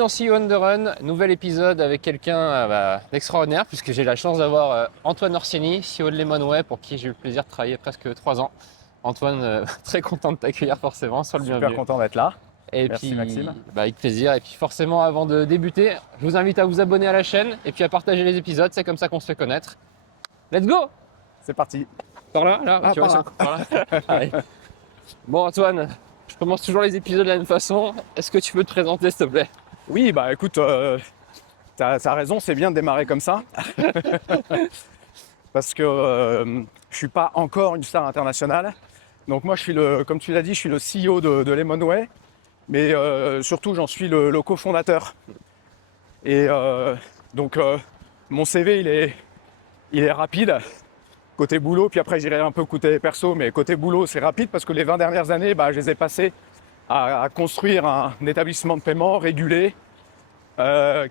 Dans See You on the Run, nouvel épisode avec quelqu'un d'extraordinaire puisque j'ai la chance d'avoir Antoine Orsini, CEO de Lemonway, pour qui j'ai eu le plaisir de travailler presque 3 ans. Antoine, très content de t'accueillir forcément, sois le Super bienvenu. content d'être là. Et Merci puis, Maxime. avec plaisir. Et puis forcément, avant de débuter, je vous invite à vous abonner à la chaîne et puis à partager les épisodes, c'est comme ça qu'on se fait connaître. Let's go! C'est parti. Par là, là, Ah, tu par vois, là. c'est par là. Allez. Bon Antoine, je commence toujours les épisodes de la même façon. Est-ce que tu peux te présenter s'il te plaît? Oui, bah écoute, t'as raison, c'est bien de démarrer comme ça. Parce que je suis pas encore une star internationale. Donc moi, comme tu l'as dit, je suis le CEO de Lemonway. Mais surtout, j'en suis le cofondateur. Et donc, mon CV, il est rapide. Côté boulot, puis après j'irai un peu côté perso, mais côté boulot c'est rapide parce que les 20 dernières années, je les ai passées à construire un établissement de paiement régulé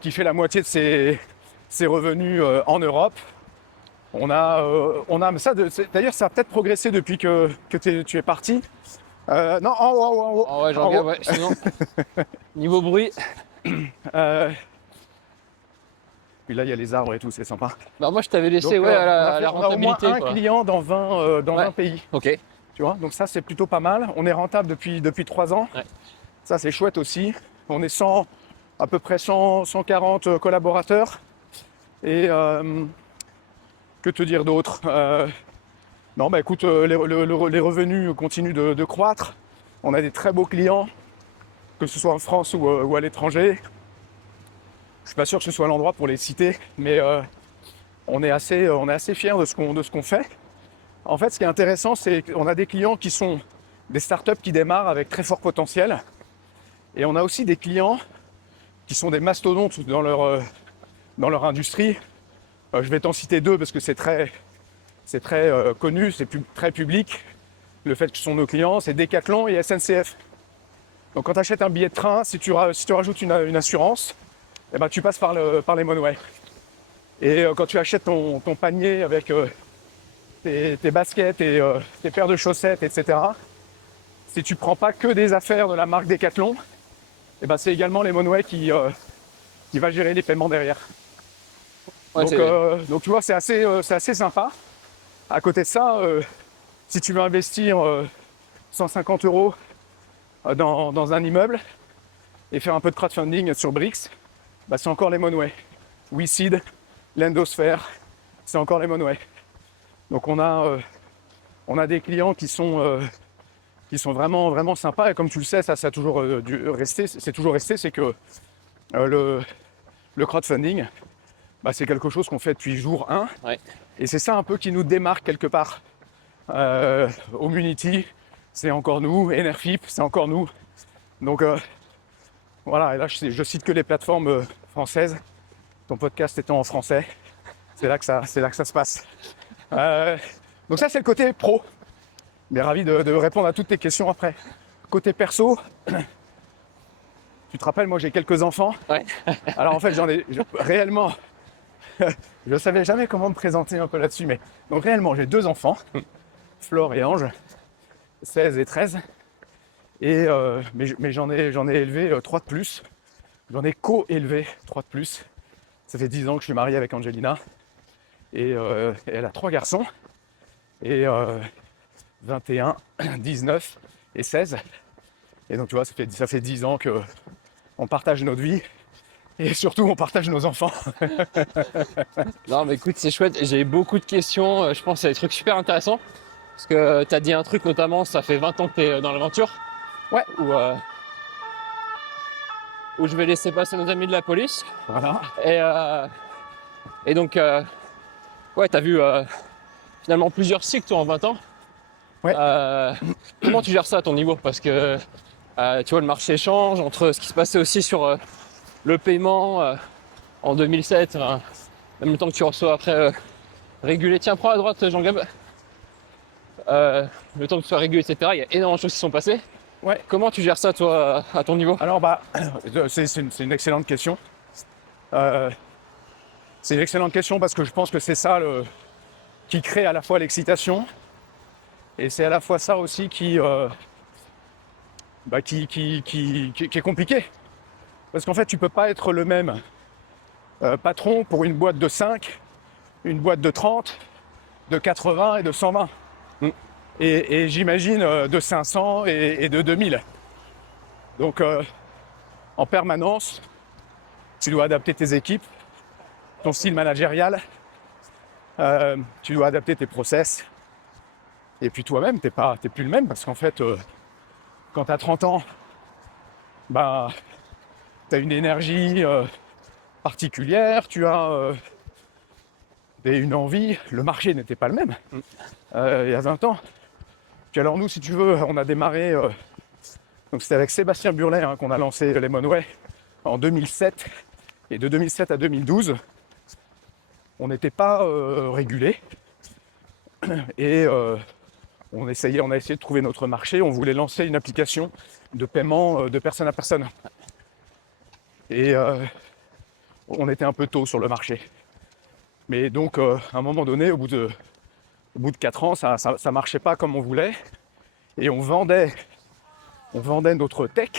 qui fait la moitié de ses revenus en Europe. On a ça, d'ailleurs ça a peut-être progressé depuis que tu es parti. Non, en haut. Oh ouais, je regarde, ouais, sinon. Niveau bruit. Puis là il y a les arbres et tout, c'est sympa. Bah moi je t'avais laissé Donc, à la on a au moins rentabilité. un Quoi. client dans 20 pays. Ok. Tu vois, donc ça c'est plutôt pas mal. On est rentable depuis 3 ans. Ouais. Ça c'est chouette aussi. On est à peu près 140 collaborateurs. Et que te dire d'autre Non, bah écoute, les revenus continuent de croître. On a des très beaux clients, que ce soit en France ou à l'étranger. Je suis pas sûr que ce soit l'endroit pour les citer, mais on est assez fiers de ce qu'on fait. En fait, ce qui est intéressant, c'est qu'on a des clients qui sont des startups qui démarrent avec très fort potentiel. Et on a aussi des clients qui sont des mastodontes dans leur industrie. Je vais t'en citer deux parce que c'est très connu, c'est très public. Le fait que ce sont nos clients, c'est Decathlon et SNCF. Donc quand tu achètes un billet de train, si tu rajoutes une assurance, tu passes par Lemonway. Et quand tu achètes ton panier avec tes baskets et tes paires de chaussettes, etc., si tu prends pas que des affaires de la marque Decathlon, c'est également Lemonway qui va gérer les paiements derrière. Ouais, donc tu vois, c'est assez sympa. À côté de ça, si tu veux investir 150 € dans un immeuble et faire un peu de crowdfunding sur Brix, c'est encore Lemonway. WeSeed, Lendosphere, c'est encore Lemonway. Donc on a des clients qui sont vraiment, vraiment sympas. Et comme tu le sais, ça a toujours resté. C'est toujours resté, c'est que le crowdfunding, c'est quelque chose qu'on fait depuis jour 1. Ouais. Et c'est ça un peu qui nous démarque quelque part. Omunity, c'est encore nous. Enerfip, c'est encore nous. Donc voilà, et là je cite que les plateformes françaises. Ton podcast étant en français, c'est là que ça se passe. Donc ça c'est le côté pro. Mais ravi de répondre à toutes tes questions après. Côté perso, tu te rappelles, moi j'ai quelques enfants. Ouais. Alors en fait réellement, je ne savais jamais comment me présenter un peu là-dessus, mais donc réellement j'ai 2 enfants, Flore et Ange, 16 et 13. Et mais j'en ai élevé 3 de plus. J'en ai co-élevé 3 de plus. Ça fait 10 ans que je suis marié avec Angelina. Et elle a 3 garçons. Et 21, 19 et 16. Et donc tu vois, ça fait 10 ans qu'on partage notre vie. Et surtout, on partage nos enfants. Non mais écoute, c'est chouette. J'ai beaucoup de questions. Je pense que c'est des trucs super intéressants. Parce que tu as dit un truc notamment, ça fait 20 ans que tu es dans l'aventure. Ouais. Où je vais laisser passer nos amis de la police. Voilà. Et donc, ouais, tu as vu finalement plusieurs cycles toi en 20 ans. Ouais. Comment tu gères ça à ton niveau? Parce que tu vois, le marché change entre ce qui se passait aussi sur le paiement en 2007, même le temps que tu reçois après régulé. Tiens, prends à droite, Jean-Gab. Le temps que tu sois régulé, etc. Il y a énormément de choses qui sont passées. Ouais. Comment tu gères ça, toi, à ton niveau? Alors, c'est une excellente question. C'est une excellente question parce que je pense que c'est ça qui crée à la fois l'excitation et c'est à la fois ça aussi qui est compliqué. Parce qu'en fait, tu peux pas être le même patron pour une boîte de 5, une boîte de 30, de 80 et de 120. Et j'imagine de 500 et de 2000. Donc, en permanence, tu dois adapter tes équipes, ton style managérial, tu dois adapter tes process. Et puis toi-même, t'es plus le même parce qu'en fait, quand tu as 30 ans, bah, tu as une énergie particulière, tu as une envie. Le marché n'était pas le même il y a 20 ans. Puis alors nous, si tu veux, on a démarré, donc c'était avec Sébastien Burlet qu'on a lancé Lemonway en 2007. Et de 2007 à 2012, on n'était pas régulé. Et on a essayé de trouver notre marché. On voulait lancer une application de paiement de personne à personne. Et on était un peu tôt sur le marché. Mais donc, à un moment donné, au bout de 4 ans, ça marchait pas comme on voulait. Et on vendait notre tech,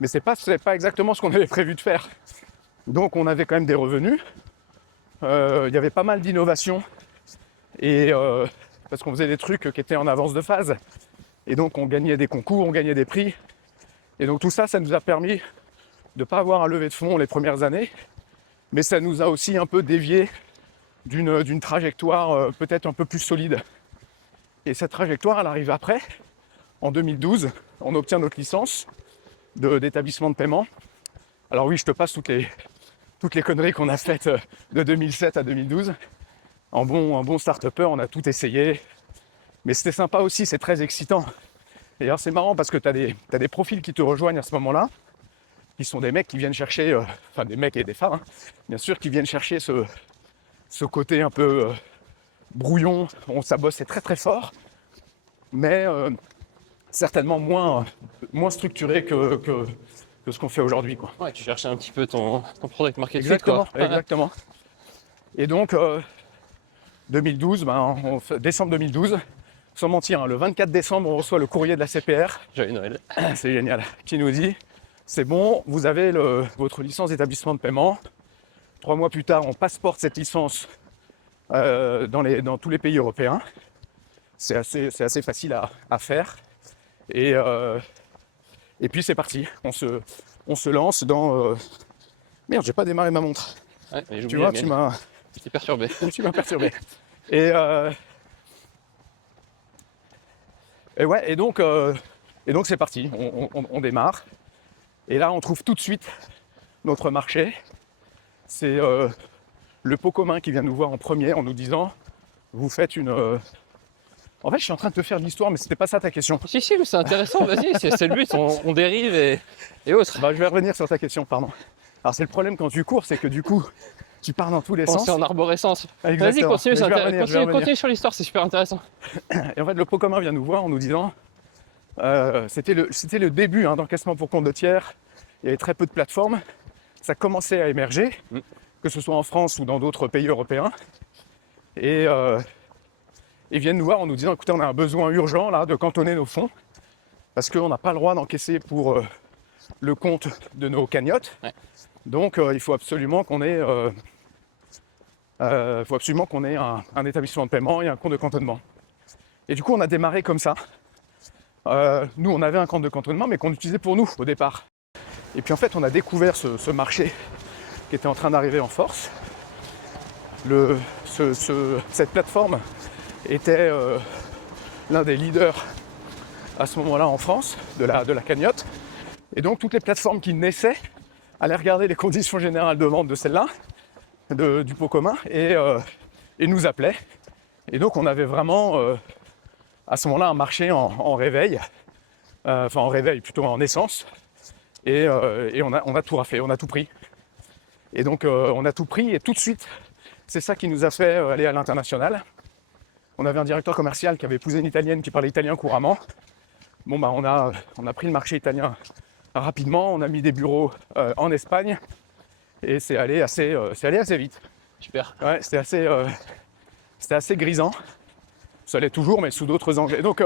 mais c'est pas exactement ce qu'on avait prévu de faire. Donc, on avait quand même des revenus. Il y avait pas mal d'innovations. Et parce qu'on faisait des trucs qui étaient en avance de phase. Et donc, on gagnait des concours, on gagnait des prix. Et donc, tout ça, ça nous a permis de ne pas avoir à lever de fonds les premières années. Mais ça nous a aussi un peu dévié d'une trajectoire peut-être un peu plus solide. Et cette trajectoire, elle arrive après. En 2012, on obtient notre licence d'établissement de paiement. Alors oui, je te passe toutes les conneries qu'on a faites de 2007 à 2012. En bon start-upper, on a tout essayé. Mais c'était sympa aussi, c'est très excitant. D'ailleurs, c'est marrant parce que tu as des profils qui te rejoignent à ce moment-là, qui sont des mecs qui viennent chercher, enfin des mecs et des femmes, bien sûr, qui viennent chercher ce côté un peu brouillon. Ça bossait très très fort, mais certainement moins structuré que ce qu'on fait aujourd'hui, quoi. Ouais, tu cherchais un petit peu ton product market fit, Exactement, quoi. exactement. Et donc, 2012, décembre 2012, sans mentir, le 24 décembre, on reçoit le courrier de la CPR. Joyeux Noël. C'est génial. Qui nous dit, c'est bon, vous avez votre licence d'établissement de paiement. 3 mois plus tard, on passeporte cette licence dans tous les pays européens. C'est assez facile à faire. Et puis c'est parti. On se lance dans... Merde, j'ai pas démarré ma montre. Ouais, Tu vois, tu m'as perturbé. perturbé. Et ouais, et donc c'est parti. On démarre. Et là, on trouve tout de suite notre marché. C'est le pot commun qui vient nous voir en premier en nous disant, vous faites une... En fait, je suis en train de te faire de l'histoire, mais c'était pas ça ta question. Si, mais c'est intéressant, vas-y, c'est le but, on dérive et autres. Bah, je vais revenir sur ta question, pardon. Alors, c'est le problème quand tu cours, c'est que du coup, tu pars dans tous les sens. C'est en arborescence. Exactement. Vas-y, continue sur l'histoire, c'est super intéressant. Et en fait, le pot commun vient nous voir en nous disant, c'était le début d'encaissement pour compte de tiers. Il y avait très peu de plateformes. Ça commençait à émerger, que ce soit en France ou dans d'autres pays européens. Et ils viennent nous voir en nous disant, écoutez, on a un besoin urgent là de cantonner nos fonds parce qu'on n'a pas le droit d'encaisser pour le compte de nos cagnottes. Ouais. Donc il faut absolument qu'on ait, un établissement de paiement et un compte de cantonnement. Et du coup, on a démarré comme ça. Nous, on avait un compte de cantonnement, mais qu'on utilisait pour nous au départ. Et puis en fait, on a découvert ce marché qui était en train d'arriver en force. Cette plateforme était l'un des leaders à ce moment-là en France de la cagnotte. Et donc toutes les plateformes qui naissaient allaient regarder les conditions générales de vente de celle-là, du pot commun, et nous appelaient. Et donc on avait vraiment à ce moment-là un marché en réveil, enfin en réveil plutôt en naissance. Et on a tout raflé, on a tout pris. Et donc on a tout pris et tout de suite, c'est ça qui nous a fait aller à l'international. On avait un directeur commercial qui avait épousé une italienne qui parlait italien couramment. Bon bah on a pris le marché italien rapidement, on a mis des bureaux en Espagne et c'est allé assez vite. Super. Ouais, c'était assez grisant. Ça l'est toujours, mais sous d'autres angles. Donc,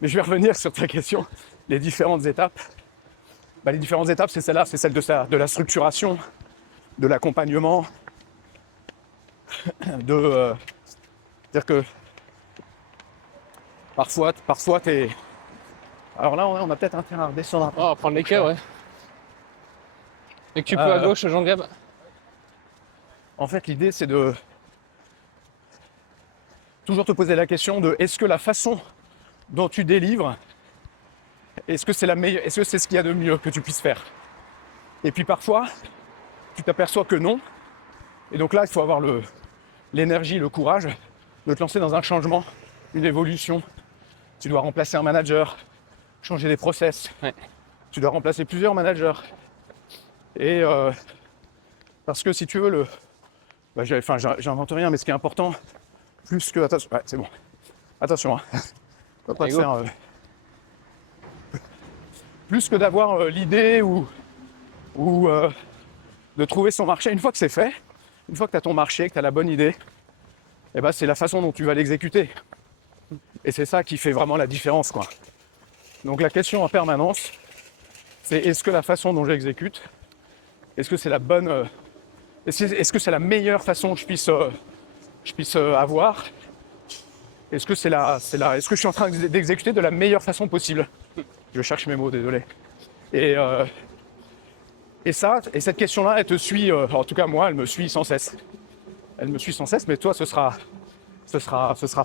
mais je vais revenir sur ta question, les différentes étapes. les différentes étapes, c'est celle-là, c'est celle de la structuration, de l'accompagnement, c'est-à-dire que parfois t'es... Alors là, on a peut-être intérêt à redescendre un peu. Oh, on va prendre les quais, ouais. Et que tu peux à gauche, Jean-Gab. En fait, l'idée, c'est de toujours te poser la question de est-ce que la façon dont tu délivres, est-ce que c'est la meilleure, est-ce que c'est ce qu'il y a de mieux que tu puisses faire? Et puis parfois, tu t'aperçois que non. Et donc là, il faut avoir l'énergie, le courage de te lancer dans un changement, une évolution. Tu dois remplacer un manager, changer des process. Ouais. Tu dois remplacer plusieurs managers. Et parce que si tu veux, j'invente rien, mais ce qui est important, plus que... Attention, ouais, c'est bon. Attention, hein. On va pas te faire, plus que d'avoir l'idée ou de trouver son marché. Une fois que c'est fait, une fois que tu as ton marché, que tu as la bonne idée, eh ben, c'est la façon dont tu vas l'exécuter. Et c'est ça qui fait vraiment la différence, quoi. Donc la question en permanence, c'est est-ce que la façon dont j'exécute, est-ce que c'est la bonne... est-ce que c'est la meilleure façon que je puisse avoir? Est-ce que est-ce que je suis en train d'exécuter de la meilleure façon possible? Je cherche mes mots, désolé. Et cette question-là, elle te suit, en tout cas moi, elle me suit sans cesse. Elle me suit sans cesse, mais toi, ce sera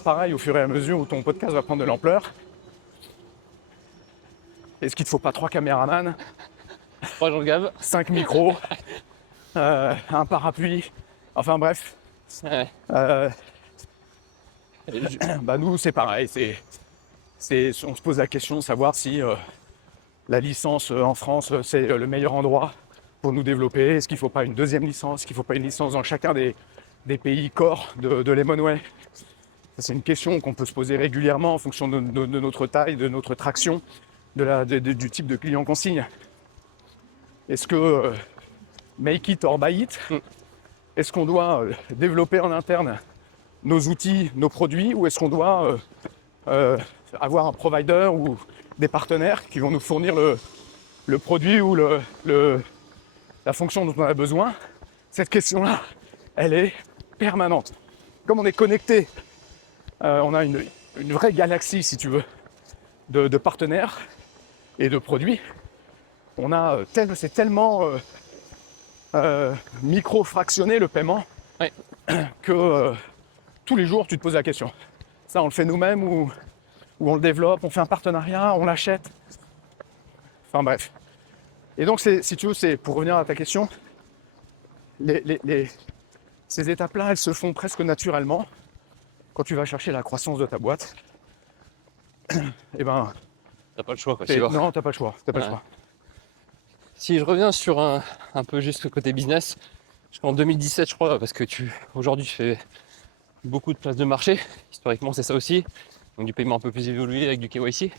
pareil au fur et à mesure où ton podcast va prendre de l'ampleur. Est-ce qu'il ne te faut pas 3 caméramans, 3 Jean-Gab. 5 micros, un parapluie, enfin bref. Ouais. Nous, c'est pareil. On se pose la question de savoir si la licence en France, c'est le meilleur endroit pour nous développer. Est-ce qu'il ne faut pas une deuxième licence? Est-ce qu'il ne faut pas une licence dans chacun des pays corps de Lemonway? C'est une question qu'on peut se poser régulièrement en fonction de notre taille, de notre traction, du type de client qu'on signe. Est-ce que make it or buy it? Est-ce qu'on doit développer en interne nos outils, nos produits, ou est-ce qu'on doit avoir un provider ou des partenaires qui vont nous fournir le produit ou la fonction dont on a besoin? Cette question-là, elle est permanente. Comme on est connecté, on a une vraie galaxie, si tu veux, de partenaires et de produits. C'est tellement micro-fractionné le paiement, ouais, que tous les jours tu te poses la question. Ça, on le fait nous-mêmes ou on le développe, on fait un partenariat, on l'achète. Enfin bref. Et donc, si tu veux, c'est pour revenir à ta question, ces étapes-là, elles se font presque naturellement quand tu vas chercher la croissance de ta boîte. Et ben, T'as pas le choix, quoi. non, t'as pas le choix. T'as pas le choix. Si je reviens sur un peu juste le côté business, jusqu'en 2017, je crois, parce que aujourd'hui tu fais beaucoup de places de marché. Historiquement, c'est ça aussi. Donc du paiement un peu plus évolué avec du KYC.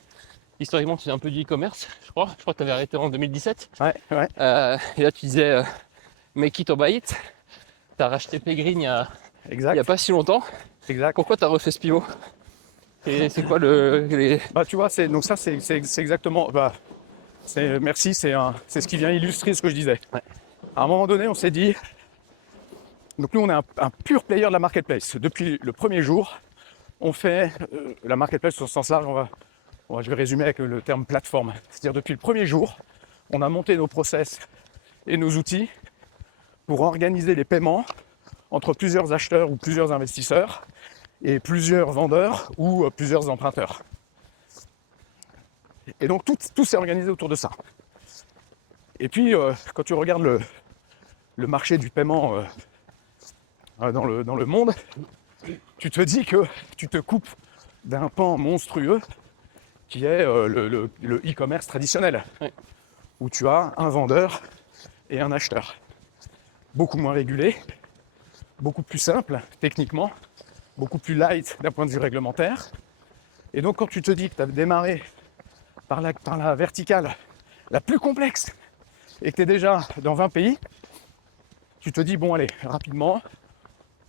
Historiquement, tu faisais un peu du e-commerce, je crois. Je crois que tu avais arrêté en 2017. Ouais. Et là, tu disais make it or buy it. Tu as racheté Paygreen il n'y a pas si longtemps. Exact. Pourquoi tu as refait ce pivot? Et c'est quoi tu vois, c'est exactement... merci, c'est ce qui vient illustrer ce que je disais. Ouais. À un moment donné, on s'est dit... Donc nous, on est un pur player de la marketplace. Depuis le premier jour, on fait la marketplace au sens large. Je vais résumer avec le terme plateforme. C'est-à-dire depuis le premier jour, on a monté nos process et nos outils pour organiser les paiements entre plusieurs acheteurs ou plusieurs investisseurs et plusieurs vendeurs ou plusieurs emprunteurs. Et donc tout s'est organisé autour de ça. Et puis quand tu regardes le marché du paiement dans le monde, tu te dis que tu te coupes d'un pan monstrueux qui est le e-commerce traditionnel, ouais, où tu as un vendeur et un acheteur. Beaucoup moins régulé, beaucoup plus simple techniquement, beaucoup plus light d'un point de vue réglementaire. Et donc quand tu te dis que tu as démarré par la verticale la plus complexe et que tu es déjà dans 20 pays, tu te dis bon allez, rapidement,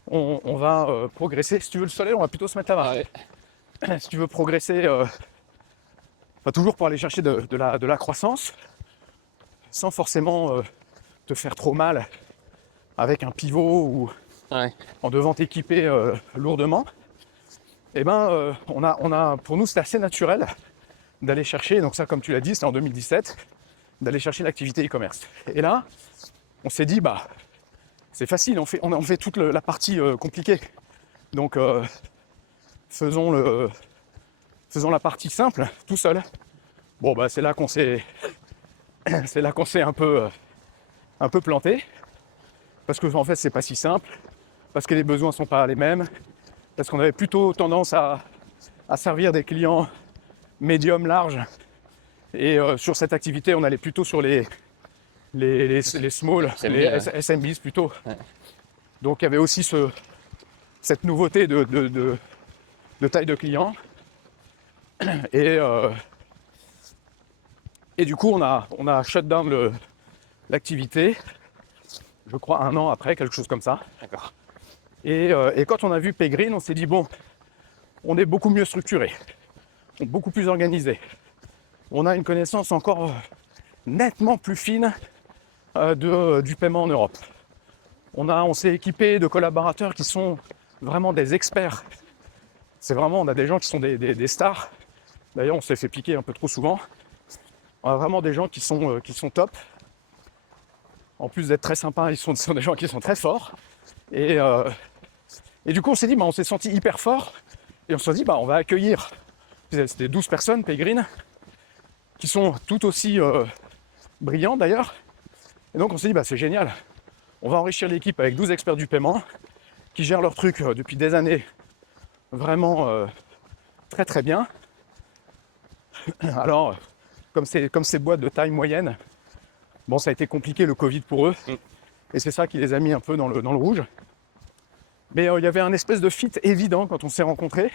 on va progresser. Si tu veux le soleil, on va plutôt se mettre là-bas. Ouais. Si tu veux progresser, toujours pour aller chercher de la croissance, sans forcément te faire trop mal avec un pivot ou Ouais. en devant t'équiper lourdement, et ben pour nous c'était assez naturel d'aller chercher, donc ça comme tu l'as dit c'était en 2017, d'aller chercher l'activité e-commerce. Et là on s'est dit bah c'est facile, on fait toute la partie compliquée, donc faisons la partie simple tout seul. Bon bah c'est là qu'on s'est un peu planté, parce que en fait c'est pas si simple, parce que les besoins sont pas les mêmes, parce qu'on avait plutôt tendance à servir des clients médium large, et sur cette activité on allait plutôt sur les small, SMB, les ouais. SMBs plutôt. Ouais. Donc il y avait aussi cette nouveauté de taille de client, et du coup on a shut down l'activité, je crois 1 an après, quelque chose comme ça. D'accord. Et quand on a vu Paygreen, on s'est dit bon, on est beaucoup mieux structuré, beaucoup plus organisé. On a une connaissance encore nettement plus fine du paiement en Europe. On s'est équipé de collaborateurs qui sont vraiment des experts. On a des gens qui sont des stars. D'ailleurs, on s'est fait piquer un peu trop souvent. On a vraiment des gens qui sont top. En plus d'être très sympas, ce sont des gens qui sont très forts. Et du coup, on s'est dit, on s'est senti hyper fort. Et on s'est dit, on va accueillir. C'était 12 personnes, Paygreen, qui sont tout aussi brillants d'ailleurs. Et donc, on s'est dit, c'est génial. On va enrichir l'équipe avec 12 experts du paiement qui gèrent leur truc depuis des années vraiment très très bien. Alors, comme ces boîtes de taille moyenne, ça a été compliqué le Covid pour eux. Et c'est ça qui les a mis un peu dans le rouge. Mais il y avait un espèce de fit évident quand on s'est rencontrés.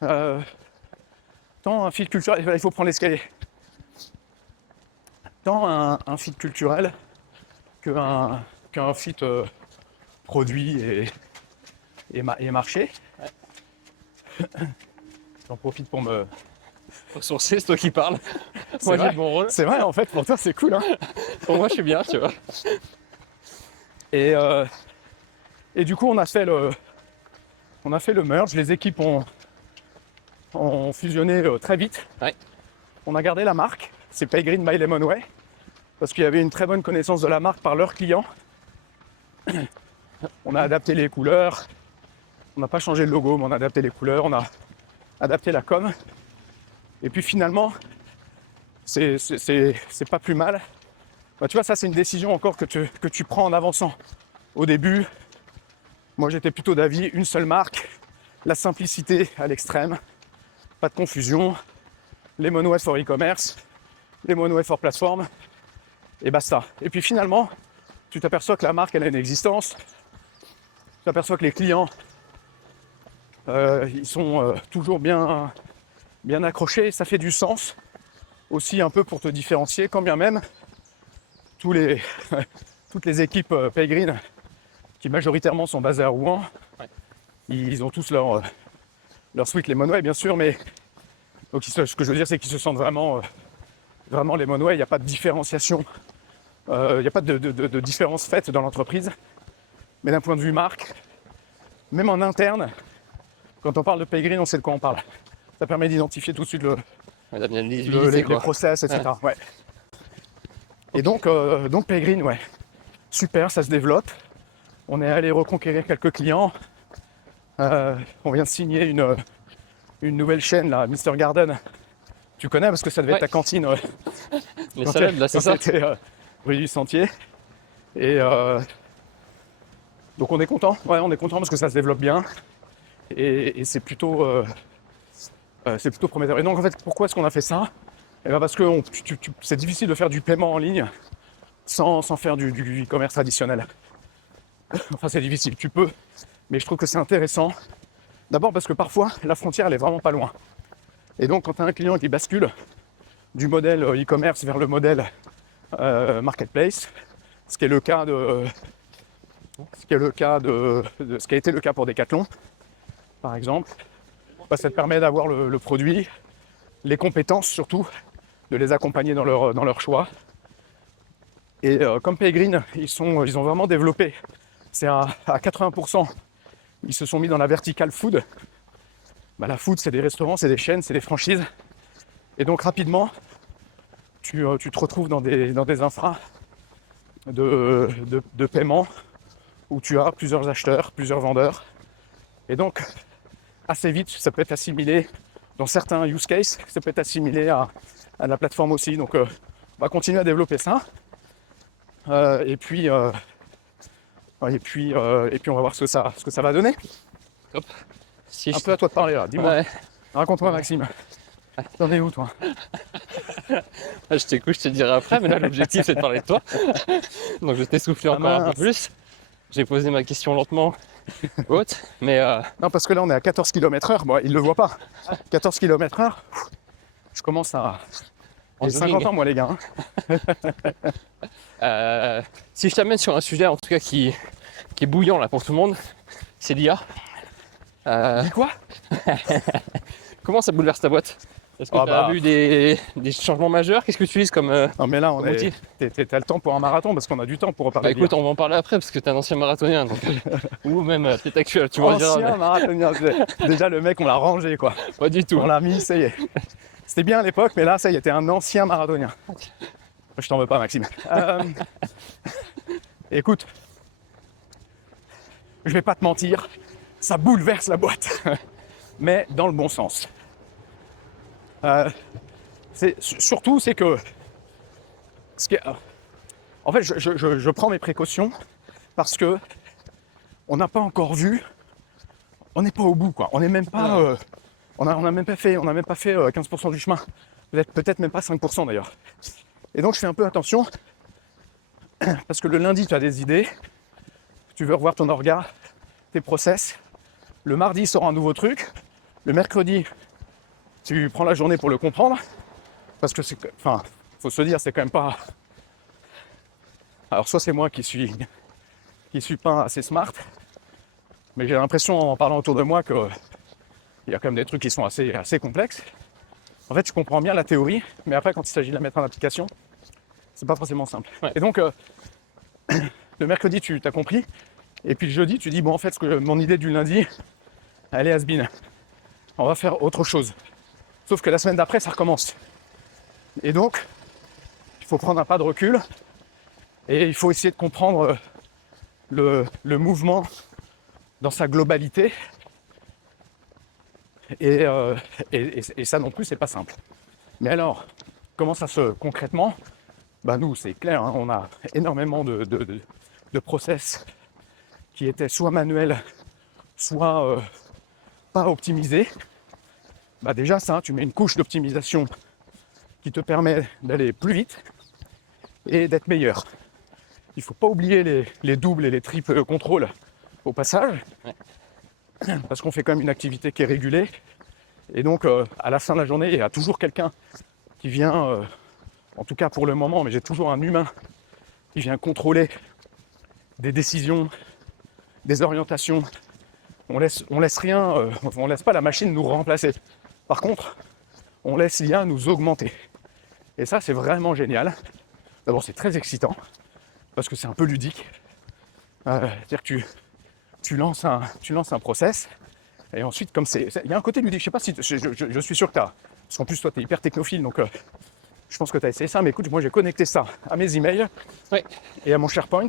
Tant un fit culturel, il faut prendre l'escalier. Tant un fit culturel qu'un fit produit et marché. Ouais. J'en profite pour me Ressourcer, c'est toi qui parles. Moi, J'ai mon rôle. C'est vrai, en fait, pour toi, c'est cool. Hein. Pour moi, je suis bien, tu vois. Et du coup, on a fait le merge. Les équipes ont fusionné très vite. Ouais. On a gardé la marque. C'est Paygreen by Lemonway. Parce qu'il y avait une très bonne connaissance de la marque par leurs clients. On a adapté les couleurs. On n'a pas changé le logo, mais on a adapté les couleurs. On a adapté la com. Et puis finalement, c'est pas plus mal. Tu vois, ça c'est une décision encore que tu prends en avançant. Au début, moi j'étais plutôt d'avis, une seule marque, la simplicité à l'extrême, pas de confusion, Lemonway for e-commerce, Lemonway for plateforme, et basta. Et puis finalement, tu t'aperçois que la marque elle a une existence, tu t'aperçois que les clients ils sont toujours bien accrochés, ça fait du sens aussi un peu pour te différencier, quand bien même toutes les équipes Paygreen qui majoritairement sont basées à Rouen, ouais. Ils ont tous leur suite Lemonway bien sûr, mais donc ce que je veux dire c'est qu'ils se sentent vraiment Lemonway, il n'y a pas de différenciation, il n'y a pas de différence faite dans l'entreprise, mais d'un point de vue marque, même en interne, quand on parle de Paygreen, on sait de quoi on parle. Ça permet d'identifier tout de suite les process, etc. Ouais. Ouais. Et donc Paygreen, ouais, super, ça se développe. On est allé reconquérir quelques clients. On vient de signer une nouvelle chaîne, là, Mr Garden. Tu connais parce que ça devait être ta cantine. Les salades, là, c'est ça. C'était rue du Sentier. Et donc on est content. Ouais, on est content parce que ça se développe bien. Et c'est plutôt prometteur. Et donc en fait, pourquoi est-ce qu'on a fait ça ? Eh bien parce que c'est difficile de faire du paiement en ligne sans faire du e-commerce traditionnel. Enfin, c'est difficile, tu peux, mais je trouve que c'est intéressant. D'abord parce que parfois, la frontière, elle est vraiment pas loin. Et donc, quand tu as un client qui bascule du modèle e-commerce vers le modèle marketplace, ce qui a été le cas pour Decathlon, par exemple, ça te permet d'avoir le produit, les compétences surtout, de les accompagner dans leur choix. Et comme Pellegrin, ils ont vraiment développé, c'est à 80%, ils se sont mis dans la vertical food. Bah, la food, c'est des restaurants, c'est des chaînes, c'est des franchises. Et donc rapidement, tu te retrouves dans des infras de paiement où tu as plusieurs acheteurs, plusieurs vendeurs. Et donc, assez vite, ça peut être assimilé, dans certains use cases, ça peut être assimilé à la plateforme aussi. Donc, on va continuer à développer ça. Et puis, on va voir ce que ça va donner. Hop. Si Un peu à toi de parler là, dis-moi. Ouais. Raconte-moi, Maxime. T'en es où, toi? Je t'écoute, je te dirai après, mais là l'objectif c'est de parler de toi. Donc je vais t'essouffler encore un peu plus. J'ai posé ma question lentement, haute, mais Non, parce que là, on est à 14 km/h. Bon, il le voit pas. 14 km/h, je commence à... en J'ai 50 ans, moi, les gars. Si je t'amène sur un sujet en tout cas qui est bouillant là pour tout le monde, c'est l'IA. Dis quoi? Comment ça bouleverse ta boîte? Est-ce que tu as vu des changements majeurs? Qu'est-ce que tu utilises comme Non, mais là, outil? T'as le temps pour un marathon parce qu'on a du temps pour reparler. Bah écoute, on va en parler après parce que t'es un ancien marathonien, donc ou même peut-être actuel, tu m'en diras. Ancien marathonien. Déjà, le mec, on l'a rangé, quoi. Pas du tout. On l'a mis, ça y est. C'était bien à l'époque, mais là, ça y est, t'es un ancien marathonien. Je t'en veux pas, Maxime. Écoute, je vais pas te mentir, ça bouleverse la boîte, mais dans le bon sens. Surtout, c'est que, en fait, je prends mes précautions parce que on n'a pas encore vu, on n'est pas au bout, quoi. On n'est même pas, on n'a même pas fait 15% du chemin, peut-être même pas 5% d'ailleurs. Et donc, je fais un peu attention parce que le lundi, tu as des idées, tu veux revoir ton orga, tes process. Le mardi, sort un nouveau truc. Le mercredi, tu prends la journée pour le comprendre. Parce que faut se dire, c'est quand même pas... Alors, soit c'est moi qui suis pas assez smart, mais j'ai l'impression, en parlant autour de moi, qu'il y a quand même des trucs qui sont assez complexes. En fait, je comprends bien la théorie, mais après, quand il s'agit de la mettre en application, c'est pas forcément simple. Ouais. Et donc, le mercredi, tu as compris. Et puis le jeudi, tu dis, bon, en fait, mon idée du lundi, elle est has-been. On va faire autre chose. Sauf que la semaine d'après, ça recommence. Et donc, il faut prendre un pas de recul et il faut essayer de comprendre le mouvement dans sa globalité. Et ça non plus, c'est pas simple. Mais alors, comment ça se concrètement? Bah nous, c'est clair, hein, on a énormément de process qui étaient soit manuels, soit pas optimisés. Bah déjà ça, tu mets une couche d'optimisation qui te permet d'aller plus vite et d'être meilleur. Il ne faut pas oublier les doubles et les triples contrôles au passage, parce qu'on fait quand même une activité qui est régulée. Et donc à la fin de la journée, il y a toujours quelqu'un qui vient, en tout cas pour le moment, mais j'ai toujours un humain qui vient contrôler des décisions, des orientations. On laisse rien, on laisse pas la machine nous remplacer. Par contre, on laisse l'IA nous augmenter. Et ça, c'est vraiment génial. D'abord, c'est très excitant parce que c'est un peu ludique. C'est-à-dire que tu lances un process et ensuite, comme il y a un côté ludique. Je sais pas si je suis sûr que tu as. Parce qu'en plus, toi, tu es hyper technophile, donc je pense que tu as essayé ça. Mais écoute, moi, j'ai connecté ça à mes emails et à mon SharePoint.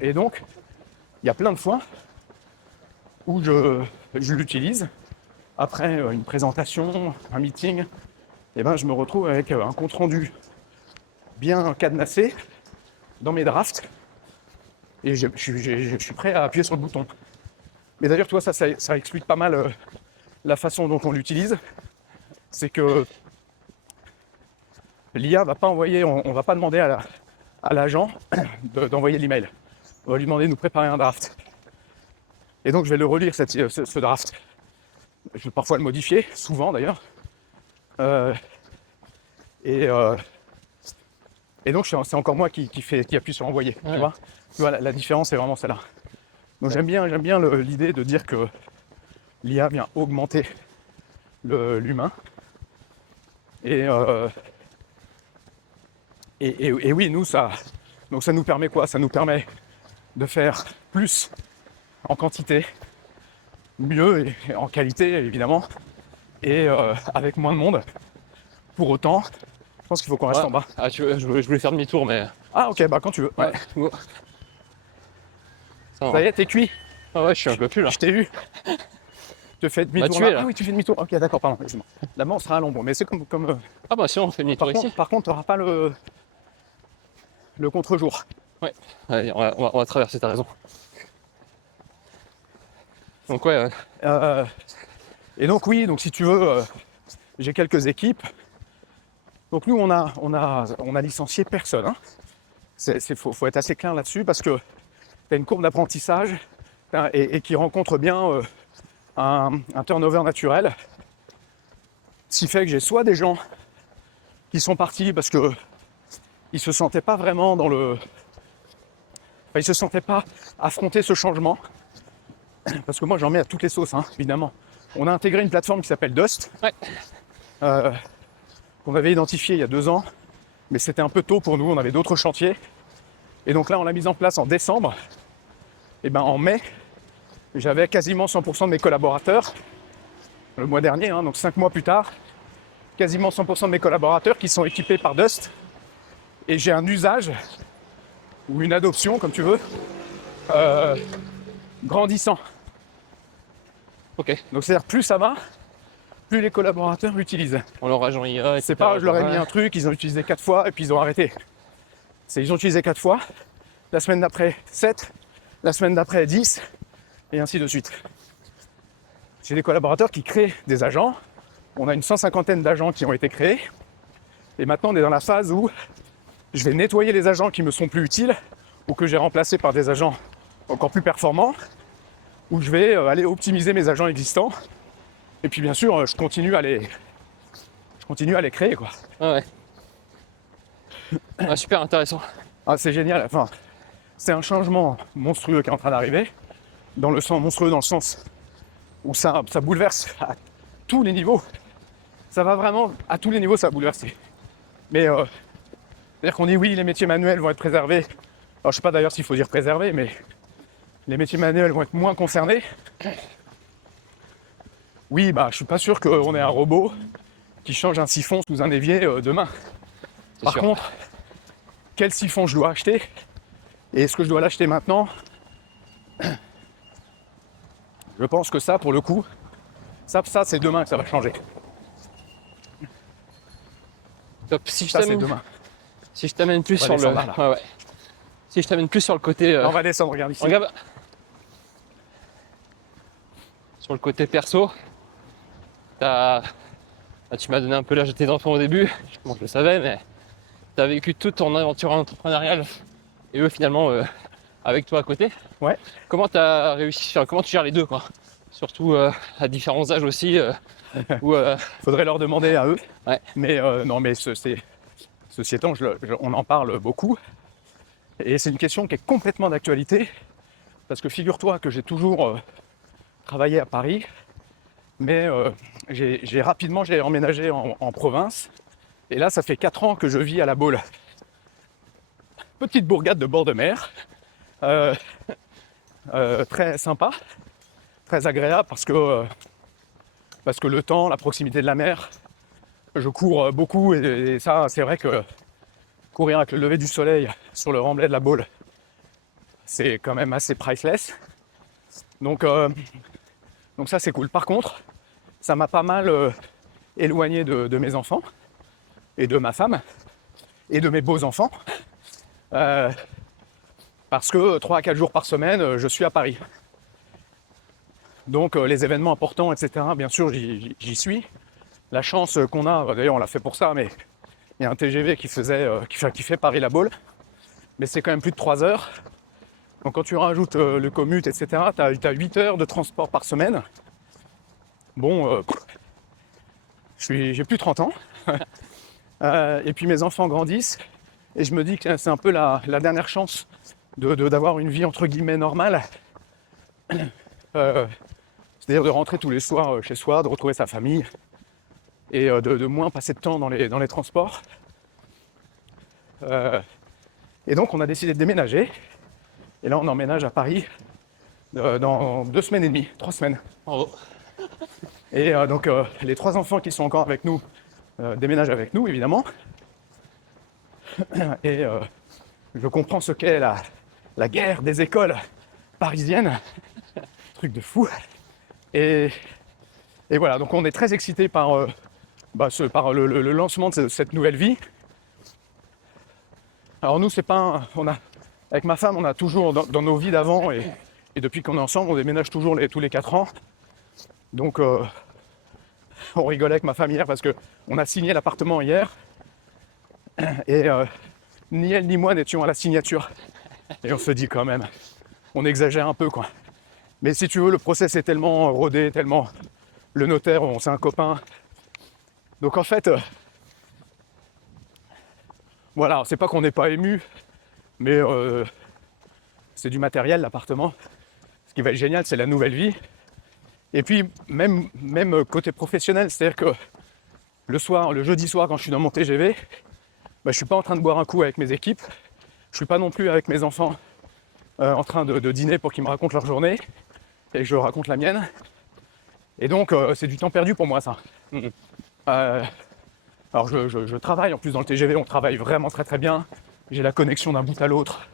Et donc, il y a plein de fois où je l'utilise. Après une présentation, un meeting, et ben, je me retrouve avec un compte-rendu bien cadenassé dans mes drafts. Et je suis prêt à appuyer sur le bouton. Mais d'ailleurs, toi, ça explique pas mal la façon dont on l'utilise. C'est que l'IA va pas envoyer, on va pas demander à l'agent d'envoyer l'email. On va lui demander de nous préparer un draft. Et donc, je vais le relire, ce draft. Je vais parfois le modifier, souvent d'ailleurs. Et donc, c'est encore moi qui appuie sur envoyer. Ouais. Tu vois la différence, c'est vraiment celle-là. Donc, j'aime bien l'idée de dire que l'IA vient augmenter l'humain. Et Et oui, nous, ça nous permet quoi? Ça nous permet de faire plus en quantité, mieux et en qualité, évidemment, et avec moins de monde. Pour autant, je pense qu'il faut qu'on reste en bas. Ah, je voulais faire demi-tour, mais. Ah, ok, bah quand tu veux. Ouais. Ça Ça y est, t'es cuit. Ah ouais, je suis un peu plus là. Je t'ai eu. Tu fais demi-tour tué, là. là. Ah oui, tu fais demi-tour. Ok, d'accord, pardon. Excuse-moi. Là-bas, on sera à l'ombre. Mais c'est comme Ah bah si, on fait demi-tour ici. par contre, t'auras pas le contre-jour. Ouais, allez, on va traverser, t'as raison. Donc ouais, Et donc oui, donc si tu veux, j'ai quelques équipes. Donc nous, on a licencié personne. Hein. Faut être assez clair là-dessus parce que tu as une courbe d'apprentissage et qui rencontre bien un turnover naturel. Ce qui fait que j'ai soit des gens qui sont partis parce que ils se sentaient pas vraiment dans le... Enfin, ils se sentaient pas affronter ce changement. Parce que moi, j'en mets à toutes les sauces, hein, évidemment. On a intégré une plateforme qui s'appelle Dust. Ouais. Qu'on avait identifié il y a 2 ans. Mais c'était un peu tôt pour nous, on avait d'autres chantiers. Et donc là, on l'a mise en place en décembre. Et ben en mai, j'avais quasiment 100% de mes collaborateurs. Le mois dernier, hein, donc 5 mois plus tard, quasiment 100% de mes collaborateurs qui sont équipés par Dust. Et j'ai un usage, ou une adoption, comme tu veux, grandissant. ok. Donc c'est-à-dire plus ça va, plus les collaborateurs utilisent. On leur agent IA, etc. C'est pas, je leur ai mis un truc, ils ont utilisé 4 fois et puis ils ont arrêté. Ils ont utilisé 4 fois, la semaine d'après 7, la semaine d'après 10, et ainsi de suite. J'ai des collaborateurs qui créent des agents. On a une 150aine d'agents qui ont été créés. Et maintenant, on est dans la phase où je vais nettoyer les agents qui me sont plus utiles ou que j'ai remplacés par des agents encore plus performants, où je vais aller optimiser mes agents existants. Et puis bien sûr, je continue à les créer, quoi. Ah ouais. Ah, super intéressant. Ah, c'est génial. Enfin, c'est un changement monstrueux qui est en train d'arriver. Monstrueux dans le sens où ça bouleverse à tous les niveaux. Ça va vraiment, à tous les niveaux, ça va bouleverser. Mais, c'est-à-dire qu'on dit oui, les métiers manuels vont être préservés. Alors, je sais pas d'ailleurs s'il faut dire préservés, mais les métiers manuels vont être moins concernés. Oui, bah, je suis pas sûr qu'on ait un robot qui change un siphon sous un évier demain. Par sûr. contre, quel siphon je dois acheter et est-ce que je dois l'acheter maintenant? Je pense que ça, pour le coup, ça c'est demain que ça va changer. Top. Si je Ça, c'est t'amène, demain. si je t'amène plus On sur va le, descendre là. ouais. Si je t'amène plus sur le côté, On va descendre, regarde ici. regarde, sur le côté perso, là, tu m'as donné un peu l'âge de tes enfants au début. Bon, je le savais, mais tu as vécu toute ton aventure entrepreneuriale et eux finalement avec toi à côté. Ouais. Comment tu as réussi, comment tu gères les deux, quoi? Surtout à différents âges aussi. Où, Faudrait leur demander à eux. Ouais. Mais non, mais ceci étant, on en parle beaucoup. Et c'est une question qui est complètement d'actualité. Parce que figure-toi que j'ai toujours travaillé à Paris. Mais j'ai rapidement emménagé en province. Et là, ça fait 4 ans que je vis à La Baule. Petite bourgade de bord de mer. Très sympa. Très agréable parce que le temps, la proximité de la mer, je cours beaucoup et ça, c'est vrai que courir avec le lever du soleil sur le remblai de La Baule, c'est quand même assez priceless. Donc ça, c'est cool. Par contre, ça m'a pas mal éloigné de mes enfants et de ma femme et de mes beaux-enfants parce que 3 à 4 jours par semaine, je suis à Paris. Donc les événements importants, etc., bien sûr, j'y suis. La chance qu'on a, d'ailleurs on l'a fait pour ça, mais il y a un TGV qui fait Paris-La Baule, mais c'est quand même plus de 3 heures. Donc quand tu rajoutes le commute, etc., tu as 8 heures de transport par semaine. Bon, j'ai plus 30 ans. Et puis mes enfants grandissent, et je me dis que c'est un peu la dernière chance d'avoir une vie entre guillemets normale. C'est-à-dire de rentrer tous les soirs chez soi, de retrouver sa famille et de moins passer de temps dans les transports. Et donc on a décidé de déménager. Et là on emménage à Paris dans 2 semaines et demie, 3 semaines. Bravo. Et donc les 3 enfants qui sont encore avec nous déménagent avec nous évidemment. Et je comprends ce qu'est la guerre des écoles parisiennes. Truc de fou. Et voilà, donc on est très excités par le lancement de cette nouvelle vie. Alors nous, c'est pas avec ma femme, on a toujours dans nos vies d'avant et depuis qu'on est ensemble, on déménage toujours tous les 4 ans. Donc on rigolait avec ma femme hier parce qu'on a signé l'appartement hier et ni elle ni moi n'étions à la signature. Et on se dit quand même, on exagère un peu quoi. Mais si tu veux, le process est tellement rodé, tellement le notaire, c'est un copain. Donc en fait, voilà, c'est pas qu'on n'est pas ému, mais c'est du matériel l'appartement. Ce qui va être génial, c'est la nouvelle vie. Et puis même côté professionnel, c'est-à-dire que le jeudi soir, quand je suis dans mon TGV, je suis pas en train de boire un coup avec mes équipes. Je suis pas non plus avec mes enfants en train de dîner pour qu'ils me racontent leur journée et que je raconte la mienne. Et donc c'est du temps perdu pour moi ça. Alors je travaille en plus dans le TGV, on travaille vraiment très très bien. J'ai la connexion d'un bout à l'autre.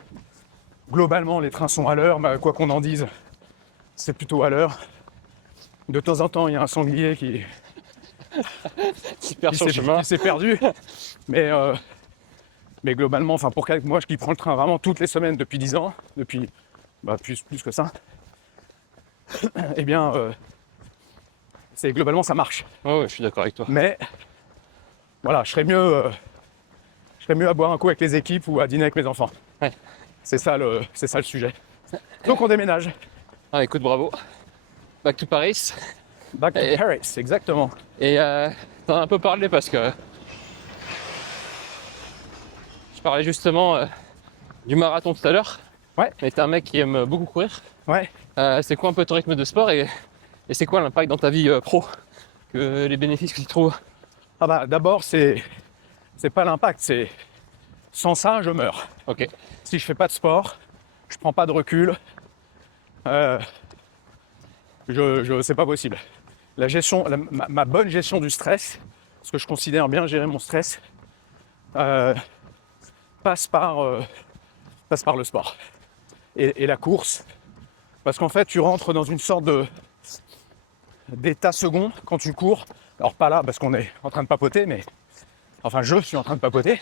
Globalement les trains sont à l'heure, quoi qu'on en dise, c'est plutôt à l'heure. De temps en temps il y a un sanglier qui s'est perdu. Mais globalement, enfin pour moi qui prends le train vraiment toutes les semaines depuis 10 ans, depuis plus que ça, eh bien globalement ça marche. Ouais, je suis d'accord avec toi. Mais voilà, je serais mieux à boire un coup avec les équipes ou à dîner avec mes enfants. Ouais. C'est ça le sujet. Donc on déménage. Ah, écoute, bravo. Back to Paris. Back to Paris, exactement. Et t'en as un peu parlé parce que je parlais justement du marathon tout à l'heure. Ouais. Et t'es un mec qui aime beaucoup courir. Ouais. C'est quoi un peu ton rythme de sport et c'est quoi l'impact dans ta vie pro, que les bénéfices que tu trouves? Ah bah d'abord c'est pas l'impact, c'est sans ça je meurs. Ok. Si je fais pas de sport, je prends pas de recul, c'est pas possible. Ma bonne gestion du stress, parce que je considère bien gérer mon stress, passe par le sport et la course, parce qu'en fait tu rentres dans une sorte d'état second quand tu cours. Alors pas là parce qu'on est en train de papoter, mais enfin je suis en train de papoter.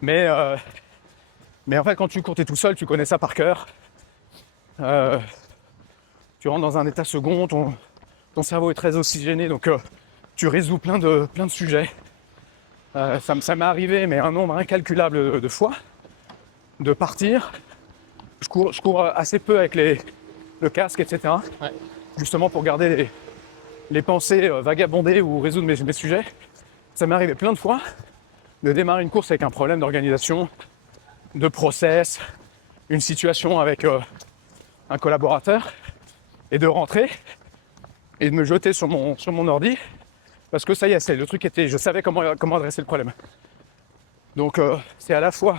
Mais en fait quand tu cours t'es tout seul, tu connais ça par cœur. Tu rentres dans un état second, ton cerveau est très oxygéné, donc tu résous plein de sujets. Ça m'est arrivé, mais un nombre incalculable de fois, de partir. Je cours assez peu avec le casque, etc. Ouais. Justement pour garder les pensées vagabonder ou résoudre mes sujets. Ça m'est arrivé plein de fois de démarrer une course avec un problème d'organisation, de process, une situation avec un collaborateur, et de rentrer et de me jeter sur mon ordi parce que ça y est, le truc je savais comment adresser le problème. Donc c'est à la fois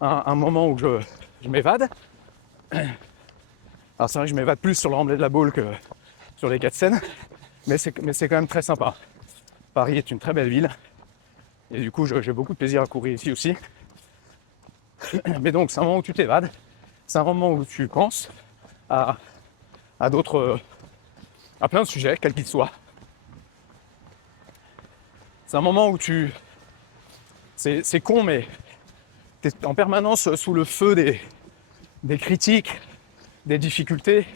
un moment où je m'évade. Alors c'est vrai que je m'évade plus sur le remblai de la Baule que sur les 4 Seines, mais c'est quand même très sympa. Paris est une très belle ville et du coup j'ai beaucoup de plaisir à courir ici aussi. Mais donc c'est un moment où tu t'évades, c'est un moment où tu penses à plein de sujets, quels qu'ils soient. C'est un moment où c'est con, mais tu es en permanence sous le feu des critiques, des difficultés.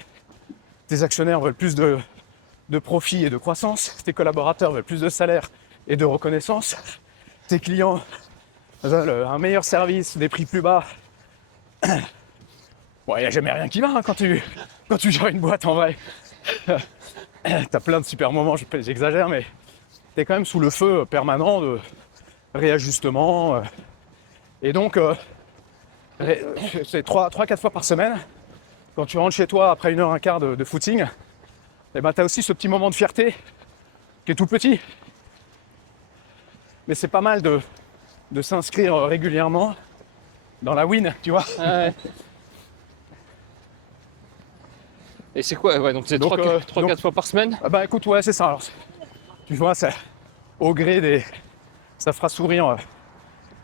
Tes actionnaires veulent plus de profit et de croissance. Tes collaborateurs veulent plus de salaire et de reconnaissance. Tes clients veulent un meilleur service, des prix plus bas. Bon, il n'y a jamais rien qui va hein, quand tu gères une boîte en vrai. T'as plein de super moments, j'exagère, mais t'es quand même sous le feu permanent de réajustement. Et donc, c'est 3-4 fois par semaine, quand tu rentres chez toi après 1h15 de footing, et ben t'as aussi ce petit moment de fierté qui est tout petit. Mais c'est pas mal de s'inscrire régulièrement dans la win, tu vois. Ouais. Et c'est quoi? Ouais, donc c'est Donc, 3-4 fois par semaine? Ah bah écoute, ouais, c'est ça. Alors, tu vois, ça, au gré des... Ça fera sourire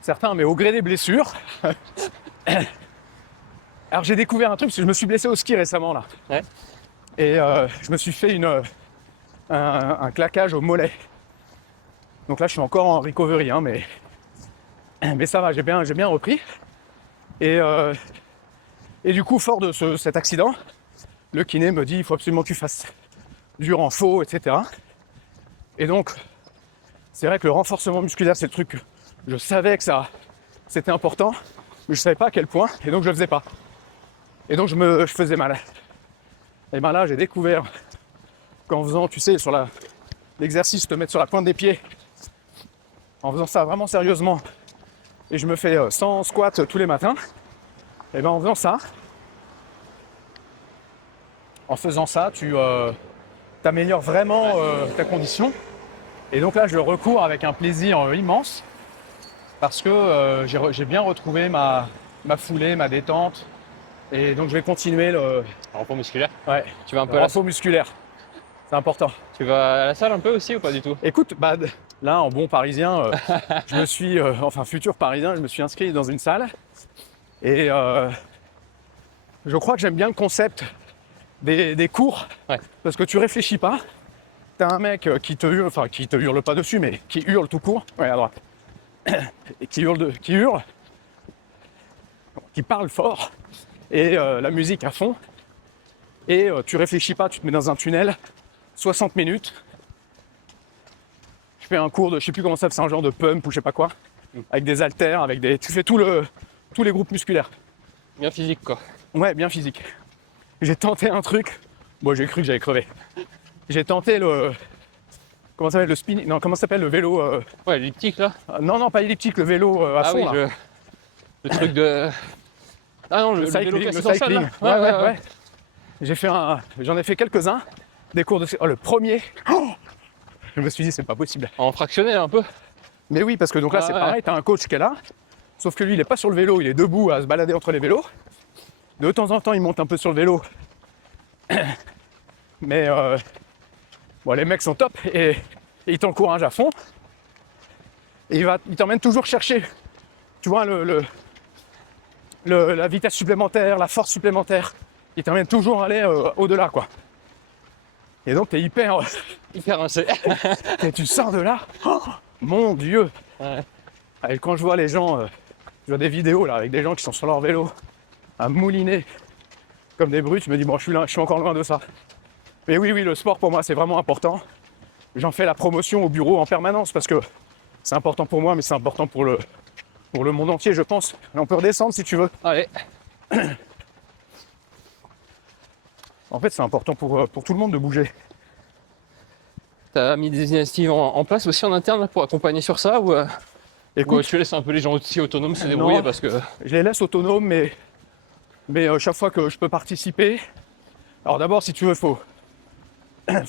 certains, mais au gré des blessures. Alors j'ai découvert un truc, parce que je me suis blessé au ski récemment, là. Ouais. Et je me suis fait un claquage au mollet. Donc là, je suis encore en recovery, hein, mais ça va, j'ai bien repris. Et du coup, fort de cet accident, le kiné me dit il faut absolument que tu fasses du renfort, etc. Et donc, c'est vrai que le renforcement musculaire, c'est le truc que je savais que c'était important, mais je savais pas à quel point, et donc je le faisais pas. Et donc je faisais mal. Et ben là, j'ai découvert qu'en faisant, tu sais, sur l'exercice, te mettre sur la pointe des pieds, en faisant ça vraiment sérieusement, et je me fais 100 squats tous les matins, et ben en faisant ça, tu t'améliores vraiment ta condition. Et donc là, je le recours avec un plaisir immense, parce que j'ai bien retrouvé ma foulée, ma détente. Et donc je vais continuer le Renfort musculaire? ouais, Tu vas un peu le à la... renfort musculaire. C'est important. Tu vas à la salle un peu aussi ou pas du tout? Écoute, bah, là, en bon parisien, je me suis, enfin futur parisien, je me suis inscrit dans une salle. Et je crois que j'aime bien le concept des cours. Ouais. Parce que tu réfléchis pas. T'as un mec qui te hurle, enfin qui te hurle pas dessus, mais qui hurle tout court. Ouais, à droite. Et qui hurle, qui parle fort. Et la musique à fond. Et tu réfléchis pas, tu te mets dans un tunnel. 60 minutes. Je fais un cours de, je sais plus comment ça, c'est un genre de pump ou je sais pas quoi, avec des haltères, tu fais tous les groupes musculaires. Bien physique quoi. Ouais, bien physique. J'ai tenté un truc, bon j'ai cru que j'allais crever. J'ai tenté comment ça s'appelle, le spin, non comment ça s'appelle le vélo, Ouais, l'elliptique là. non pas elliptique, le vélo à Ah fond oui, là. le truc de... Ah non, le vélo cycling, classique en salle, là. Ouais. J'en ai fait quelques-uns, des cours de, le premier, je me suis dit c'est pas possible. En fractionné un peu. Mais oui, parce que donc là, c'est ouais. pareil, t'as un coach qui est là, sauf que lui, il est pas sur le vélo, il est debout à se balader entre les vélos. De temps en temps, il monte un peu sur le vélo. Mais bon, les mecs sont top et ils t'encouragent à fond. Et il t'emmène toujours chercher, tu vois, la vitesse supplémentaire, la force supplémentaire. Il t'emmène toujours à aller au-delà, quoi. Et donc, t'es hyper rincé. et tu sors de là, oh, mon Dieu. Ouais. Et quand je vois les gens, je vois des vidéos là avec des gens qui sont sur leur vélo à mouliner comme des brutes, je me dis bon, je suis encore loin de ça. Mais oui, le sport pour moi c'est vraiment important. J'en fais la promotion au bureau en permanence parce que c'est important pour moi, mais c'est important pour le monde entier, je pense. Et on peut redescendre si tu veux. Allez. En fait, c'est important pour tout le monde de bouger. T'as mis des initiatives en place aussi en interne là, pour accompagner sur ça ou Écoute, tu laisses un peu les gens aussi autonomes se débrouiller non, parce que... je les laisse autonomes, mais chaque fois que je peux participer. Alors d'abord, si tu veux, faut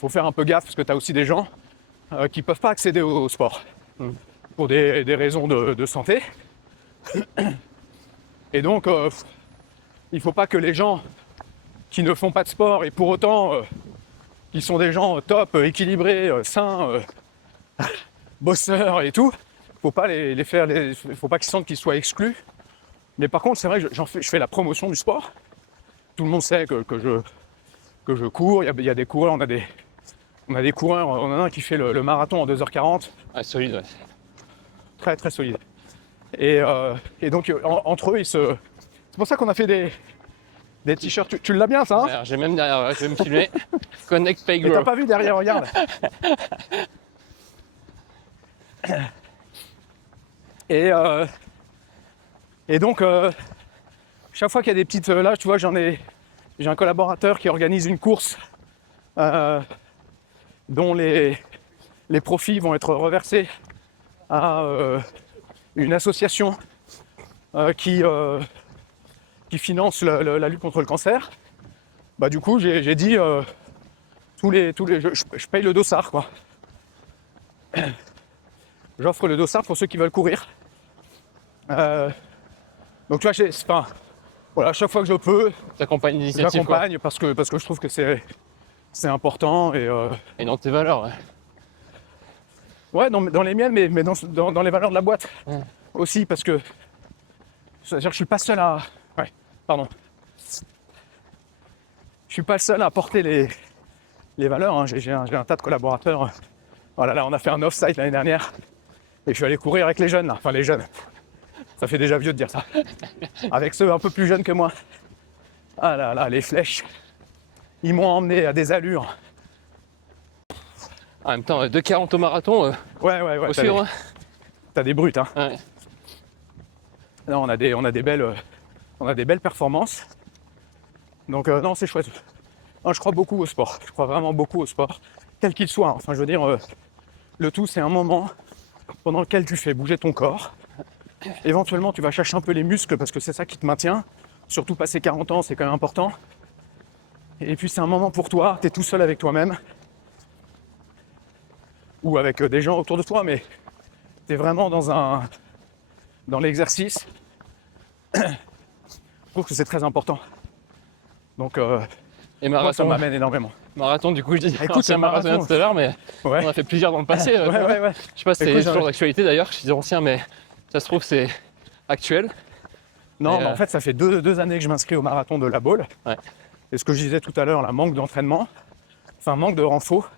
faire un peu gaffe parce que tu as aussi des gens qui peuvent pas accéder au sport pour des raisons de santé. Et donc, il faut pas que les gens qui ne font pas de sport et pour autant qui sont des gens top, équilibrés, sains, bosseurs et tout, faut pas les faire, faut pas qu'ils sentent qu'ils soient exclus. Mais par contre, c'est vrai que je fais la promotion du sport. Tout le monde sait que je cours. Il y a des coureurs, on a des coureurs. On en a un qui fait le marathon en 2h40. Ah, solide, ouais. Très très solide. Et donc entre eux, c'est pour ça qu'on a fait des t-shirts. Tu l'as bien ça, hein? Alors, j'ai même derrière, ouais, je vais me filmer. Connect Pay Mais Grow. t'as pas vu derrière, regarde. Et donc, chaque fois qu'il y a des petites... là, tu vois, j'ai un collaborateur qui organise une course dont les profits vont être reversés à une association qui finance la lutte contre le cancer. Bah du coup, j'ai dit je paye le dossard, quoi. J'offre le dossard pour ceux qui veulent courir. Euh, donc tu vois, enfin, voilà, à chaque fois que je peux, T'accompagnes l'initiative, quoi. j'accompagne parce que je trouve que c'est important et Et dans tes valeurs, ouais. ouais, dans les miennes, mais dans les valeurs de la boîte Ouais. aussi, parce que c'est-à-dire que je suis pas seul à. Ouais, pardon. Je suis pas le seul à porter les valeurs. Hein. J'ai un tas de collaborateurs. Voilà, là, on a fait un off-site l'année dernière et je suis allé courir avec les jeunes, là. Enfin les jeunes. Ça fait déjà vieux de dire ça. Avec ceux un peu plus jeunes que moi. Ah là là, les flèches. Ils m'ont emmené à des allures. En même temps, 2,40 au marathon, Ouais, faut suivre. Hein. T'as des brutes, hein. Ouais. Non, on a des belles performances. Donc non, c'est chouette. Non, je crois beaucoup au sport. Je crois vraiment beaucoup au sport, quel qu'il soit. Enfin, je veux dire, le tout, c'est un moment pendant lequel tu fais bouger ton corps. Éventuellement, tu vas chercher un peu les muscles parce que c'est ça qui te maintient. Surtout passer 40 ans, c'est quand même important. Et puis, c'est un moment pour toi. Tu es tout seul avec toi-même ou avec des gens autour de toi, mais tu es vraiment dans l'exercice. Je trouve que c'est très important. Donc, Et moi, ça marathon, m'amène énormément. marathon, du coup, je dis Écoute, ancien le marathonien marathon. tout à l'heure, mais Ouais. on a fait plusieurs dans le passé. Ouais. Je sais pas si c'est Écoute, toujours d'actualité d'ailleurs, je suis ancien, mais ça se trouve, c'est actuel. Non, Et, mais en fait, ça fait deux années que je m'inscris au marathon de La Baule. Ouais. Et ce que je disais tout à l'heure, là, manque d'entraînement, enfin manque de renfort.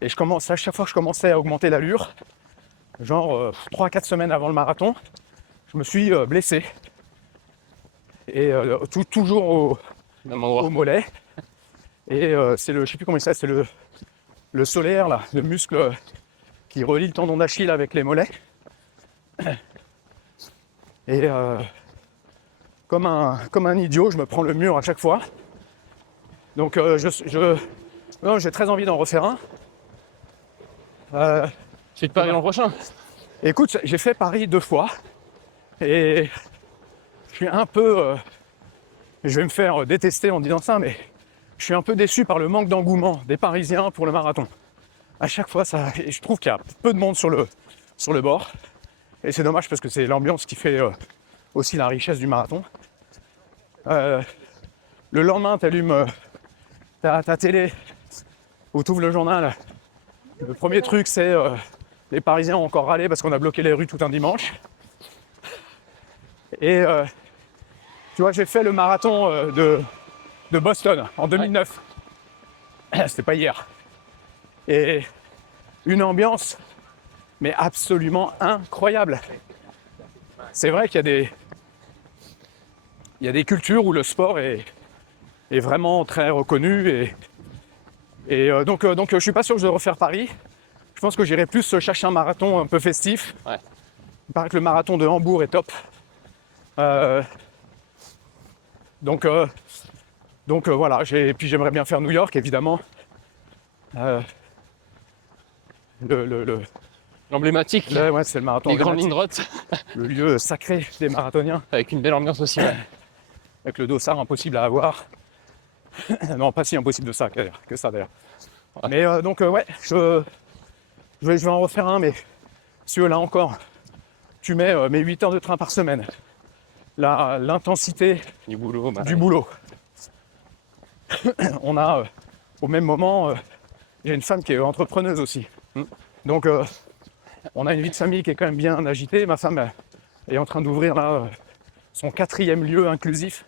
Et à chaque fois que je commençais à augmenter l'allure, genre 3-4 semaines avant le marathon, je me suis blessé. Et toujours Même endroit. au mollet. Et c'est je sais plus comment il s'appelle, c'est le solaire, là, le muscle qui relie le tendon d'Achille avec les mollets. Et comme un idiot, je me prends le mur à chaque fois. Donc non, j'ai très envie d'en refaire un. Tu te paries l'an prochain. Écoute, j'ai fait Paris 2 fois. Et je suis un peu... je vais me faire détester en disant ça, mais je suis un peu déçu par le manque d'engouement des Parisiens pour le marathon. À chaque fois, et je trouve qu'il y a peu de monde sur le bord. Et c'est dommage parce que c'est l'ambiance qui fait aussi la richesse du marathon. Le lendemain, tu allumes ta télé ou tu ouvres le journal. Le premier truc, c'est les Parisiens ont encore râlé parce qu'on a bloqué les rues tout un dimanche. Et tu vois, j'ai fait le marathon de Boston en 2009. Ouais. C'était pas hier. Et une ambiance, mais absolument incroyable. C'est vrai qu'il y a des cultures où le sport est vraiment très reconnu. Et donc, je suis pas sûr que je vais refaire Paris. Je pense que j'irai plus chercher un marathon un peu festif. Ouais. Il paraît que le marathon de Hambourg est top. Donc voilà, puis j'aimerais bien faire New York, évidemment. L'emblématique, Ouais, c'est le marathon les grandes emblématique. lignes droites, Le lieu sacré des marathoniens, avec une belle ambiance aussi. Ouais. avec le dossard impossible à avoir. Non, pas si impossible de ça que ça d'ailleurs. Ouais. Mais donc ouais, je vais en refaire un, mais si là encore, tu mets mes 8 heures de train par semaine, l'intensité Du boulot. du boulot. On a au même moment, j'ai une femme qui est entrepreneuse aussi. Donc on a une vie de famille qui est quand même bien agitée. Ma femme est en train d'ouvrir là son 4e lieu inclusif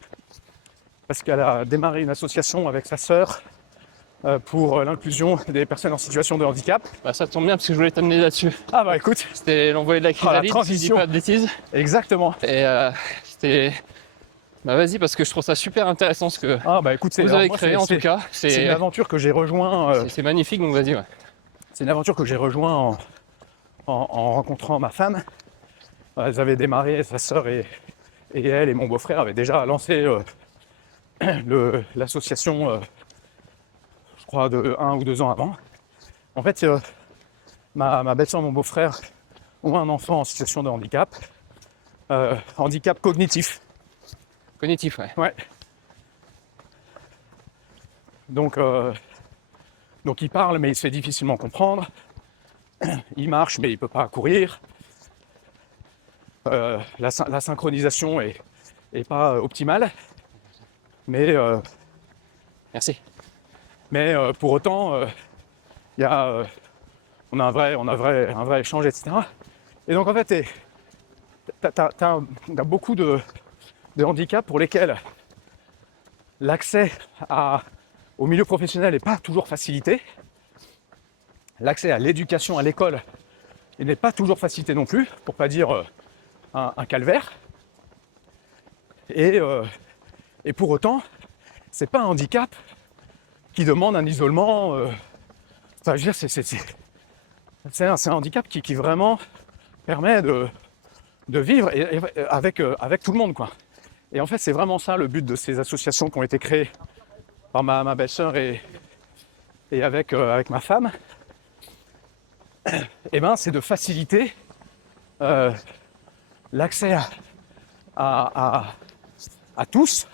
parce qu'elle a démarré une association avec sa sœur pour l'inclusion des personnes en situation de handicap. Bah, ça tombe bien parce que je voulais t'amener là-dessus. Ah bah écoute, C'était l'envoyé de la chrysalide, si je dis pas de bêtises. Exactement. Et c'était... Bah vas-y, parce que je trouve ça super intéressant ce que Ah bah écoute, vous avez créé en tout cas. C'est une aventure que j'ai rejoint. C'est magnifique, donc vas-y. Ouais. C'est une aventure que j'ai rejoint en rencontrant ma femme. Elles avaient démarré, sa sœur et elle et mon beau-frère avaient déjà lancé l'association, je crois, de 1 ou 2 ans avant. En fait, ma belle-sœur et mon beau-frère ont un enfant en situation de handicap, handicap cognitif. Cognitif, ouais. Ouais. Donc il parle, mais il se fait difficilement comprendre. Il marche, mais il ne peut pas courir. la synchronisation est pas optimale, mais Merci. pour autant, on a un vrai échange, etc. Et donc en fait, t'as beaucoup de handicaps pour lesquels l'accès au milieu professionnel n'est pas toujours facilité. L'accès à l'éducation, à l'école, il n'est pas toujours facilité non plus, pour pas dire un calvaire. Et pour autant, c'est pas un handicap qui demande un isolement. Enfin, je veux dire, c'est un handicap qui vraiment permet de vivre avec tout le monde, quoi. Et en fait, c'est vraiment ça le but de ces associations qui ont été créées par ma belle-sœur et avec ma femme. Et ben, c'est de faciliter l'accès à tous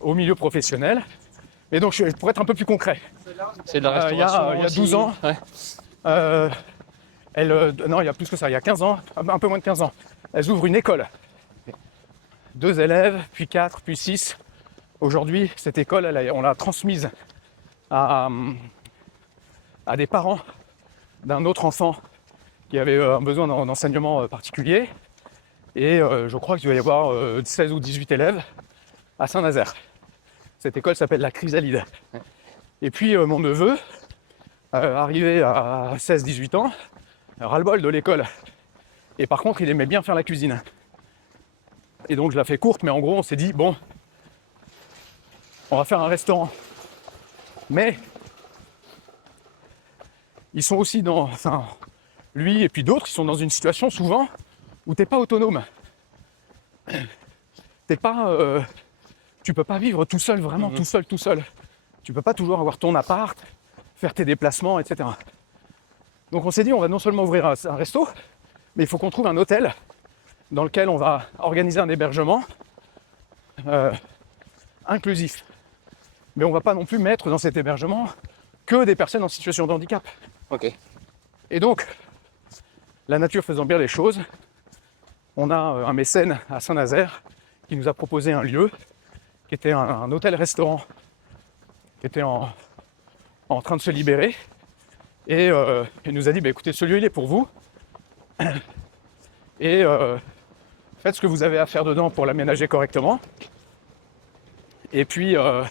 au milieu professionnel. Et donc, pour être un peu plus concret, C'est de la restauration. il y a aussi. 12 ans, Ouais. non, il y a plus que ça, il y a 15 ans, un peu moins de 15 ans, elles ouvrent une école. 2 élèves, puis 4, puis 6. Aujourd'hui, cette école, on l'a transmise à des parents d'un autre enfant qui avait un besoin d'enseignement particulier. Et je crois qu'il doit y avoir 16 ou 18 élèves à Saint-Nazaire. Cette école s'appelle la Chrysalide. Et puis mon neveu, arrivé à 16-18 ans, ras-le-bol de l'école. Et par contre, il aimait bien faire la cuisine. Et donc je la fais courte, mais en gros, on s'est dit, bon, on va faire un restaurant. Mais ils sont aussi lui et puis d'autres, ils sont dans une situation souvent où t'es pas autonome. Tu peux pas vivre tout seul, vraiment tout seul. Tu peux pas toujours avoir ton appart, faire tes déplacements, etc. Donc on s'est dit, on va non seulement ouvrir un resto, mais il faut qu'on trouve un hôtel dans lequel on va organiser un hébergement inclusif. Mais on va pas non plus mettre dans cet hébergement que des personnes en situation de handicap. Ok. Et donc, la nature faisant bien les choses, on a un mécène à Saint-Nazaire qui nous a proposé un lieu qui était un hôtel-restaurant qui était en train de se libérer. Et il nous a dit, bah, écoutez, ce lieu, il est pour vous. Et faites ce que vous avez à faire dedans pour l'aménager correctement. Et puis on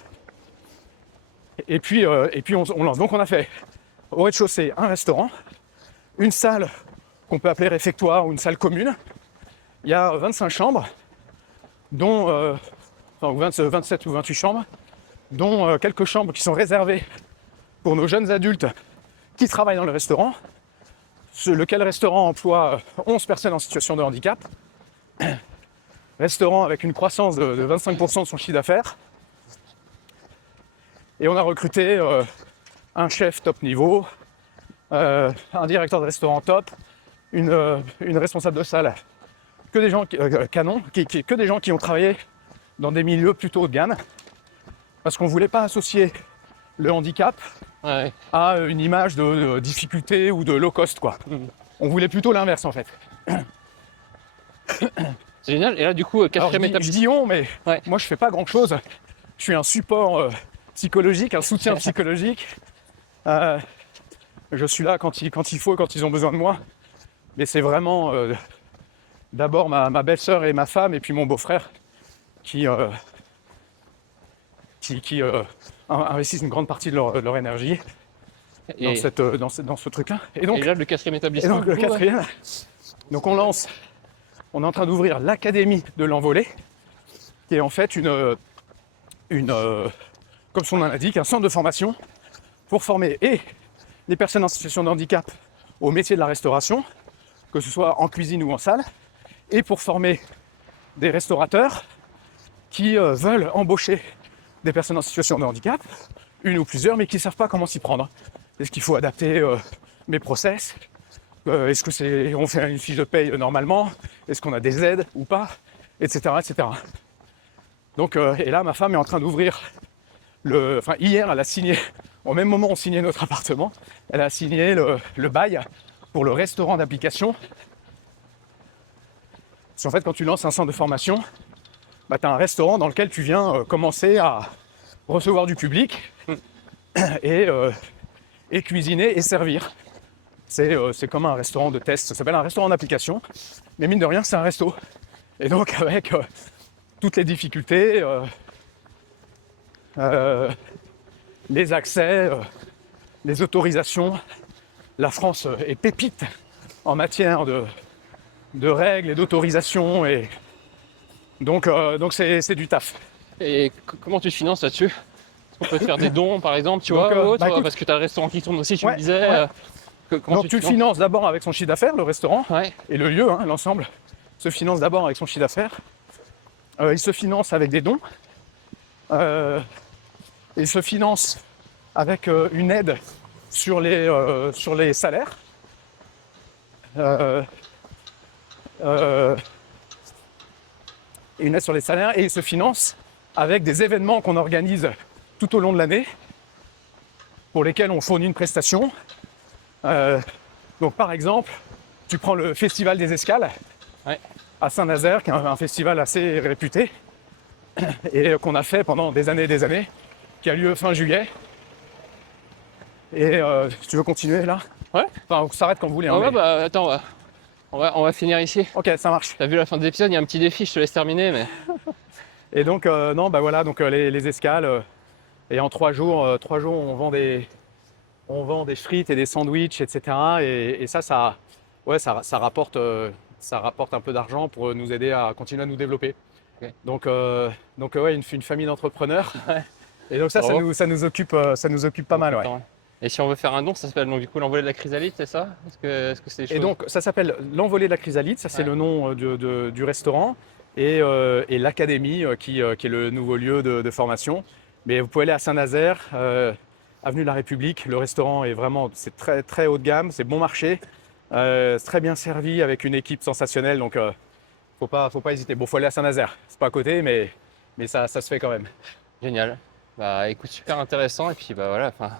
lance. Donc on a fait au rez-de-chaussée un restaurant, une salle qu'on peut appeler réfectoire ou une salle commune. Il y a 25 chambres, dont 27 ou 28 chambres, dont quelques chambres qui sont réservées pour nos jeunes adultes qui travaillent dans le restaurant, lequel restaurant emploie 11 personnes en situation de handicap. Restaurant avec une croissance de 25% de son chiffre d'affaires. Et on a recruté un chef top niveau, un directeur de restaurant top, une responsable de salle, que des gens canons, que des gens qui ont travaillé dans des milieux plutôt haut de gamme, parce qu'on ne voulait pas associer le handicap à une image de difficulté ou de low cost, quoi. On voulait plutôt l'inverse, en fait. C'est génial. Et là, du coup, quatrième étape. Je dis on, mais moi, je fais pas grand-chose. Je suis un support psychologique, un soutien psychologique. Je suis là quand il faut, quand ils ont besoin de moi. Mais c'est vraiment d'abord ma belle-sœur et ma femme, et puis mon beau-frère qui investissent une grande partie de leur énergie dans ce truc-là. Et donc, là, le quatrième établissement. Et donc le quatrième, donc on est en train d'ouvrir l'Académie de l'Envolée, qui est en fait comme son nom l'indique, un centre de formation pour former et les personnes en situation de handicap au métier de la restauration, que ce soit en cuisine ou en salle, et pour former des restaurateurs qui veulent embaucher des personnes en situation de handicap, une ou plusieurs, mais qui ne savent pas comment s'y prendre. Est-ce qu'il faut adapter mes process ? Est-ce qu'on fait une fiche de paye normalement ? Est-ce qu'on a des aides ou pas ? Etc. etc. Donc, et là, ma femme est en train d'ouvrir hier, elle a signé, au même moment où on signait notre appartement, elle a signé le bail pour le restaurant d'application Parce qu'en fait, quand tu lances un centre de formation, bah, tu as un restaurant dans lequel tu viens commencer à recevoir du public et cuisiner et servir. C'est comme un restaurant de test, ça s'appelle un restaurant d'application, mais mine de rien, c'est un resto. Et donc, avec toutes les difficultés, les accès, les autorisations, la France est pépite en matière de règles et d'autorisations, et donc c'est du taf. Et comment tu te finances là-dessus? Est-ce qu'on peut te faire des dons, par exemple, tu vois, ou autre, bah, écoute, parce que tu as le restaurant qui tourne aussi, tu me ouais, disais. ouais. Comment Donc tu le te finances? finances d'abord avec son chiffre d'affaires, le restaurant, Ouais. et le lieu, hein, l'ensemble, se finance d'abord avec son chiffre d'affaires. Il se finance avec des dons. Il se finance avec une aide sur les salaires. Une aide sur les salaires, et il se finance avec des événements qu'on organise tout au long de l'année pour lesquels on fournit une prestation. Donc par exemple, tu prends le Festival des Escales à Saint-Nazaire, qui est un festival assez réputé et qu'on a fait pendant des années, qui a lieu fin juillet. Et si tu veux continuer là? Ouais. Enfin, on s'arrête quand vous voulez. Hein, Ouais, mais... bah attends, on va finir ici. Ok, ça marche. T'as vu la fin des épisodes, il y a un petit défi, je te laisse terminer, mais. Et donc, non, bah voilà, donc les escales. Et en 3 jours, on vend des frites et des sandwichs, etc. Et ça rapporte un peu d'argent pour nous aider à continuer à nous développer. Okay. Donc ouais, une famille d'entrepreneurs. Ouais. Et donc ça nous occupe pas mal, ouais. Et si on veut faire un don, ça s'appelle donc du coup l'envolée de la chrysalide, c'est ça? Est-ce que c'est des choses... Et donc ça s'appelle l'envolée de la chrysalide, ça c'est le nom du restaurant, et l'académie qui est le nouveau lieu de formation. Mais vous pouvez aller à Saint-Nazaire, avenue de la République. Le restaurant est vraiment, c'est très très haut de gamme, c'est bon marché, c'est très bien servi avec une équipe sensationnelle. Donc faut pas hésiter. Bon, faut aller à Saint-Nazaire, c'est pas à côté, mais ça se fait quand même. Génial. Bah écoute, super intéressant. Et puis bah voilà, enfin,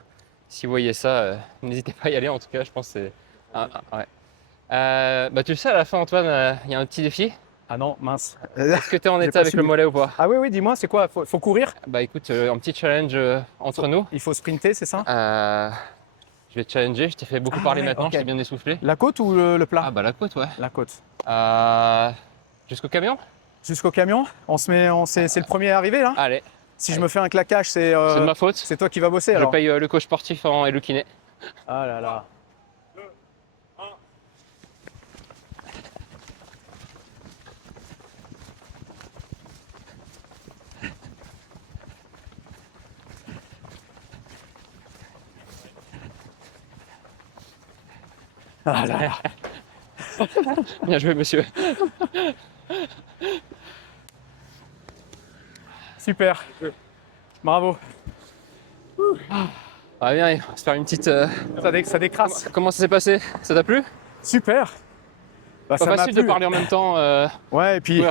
si vous voyez ça, n'hésitez pas à y aller. En tout cas, je pense que c'est ouais. Bah tu le sais, à la fin, Antoine, il y a un petit défi. Ah non, mince. Est-ce que tu es en état avec le mollet ou pas? Ah oui, dis-moi, c'est quoi? Faut courir? Bah écoute, un petit challenge entre nous. Il faut sprinter, c'est ça? Je vais te challenger, je t'ai fait beaucoup parler maintenant, okay. je t'ai bien essoufflé. La côte ou le plat? Ah bah la côte, ouais. La côte. Jusqu'au camion? Jusqu'au camion? C'est le premier arrivé là? Allez. Si je me fais un claquage, c'est de ma faute. C'est toi qui vas bosser alors? Je paye le coach sportif et le kiné. Ah là là. Ah là là. Bien joué, monsieur. Super. Bravo. Ah bien, on va se faire une petite... Ça décrasse. Comment ça s'est passé? Ça t'a plu? Super. Bah, Pas ça facile m'a de plu. parler en même temps. Ouais, et puis,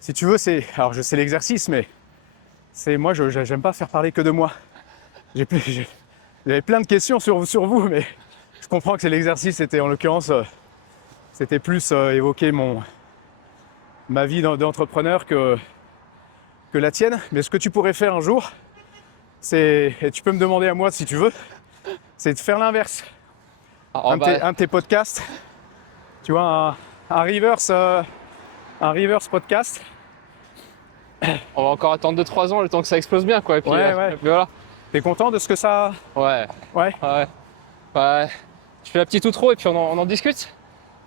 si tu veux, alors je sais l'exercice, mais moi, j'aime pas faire parler que de moi. J'avais plein de questions sur vous, mais je comprends que c'est l'exercice. C'était en l'occurrence, c'était plus évoquer ma vie d'entrepreneur que la tienne. Mais ce que tu pourrais faire un jour, et tu peux me demander à moi si tu veux, c'est de faire l'inverse. Un de tes podcasts, tu vois, un reverse podcast. On va encore attendre 2-3 ans le temps que ça explose bien, quoi. Et puis, ouais. Et puis voilà. T'es content de ce que ça... Ouais. Ouais. Je fais la petite outro et puis on en discute.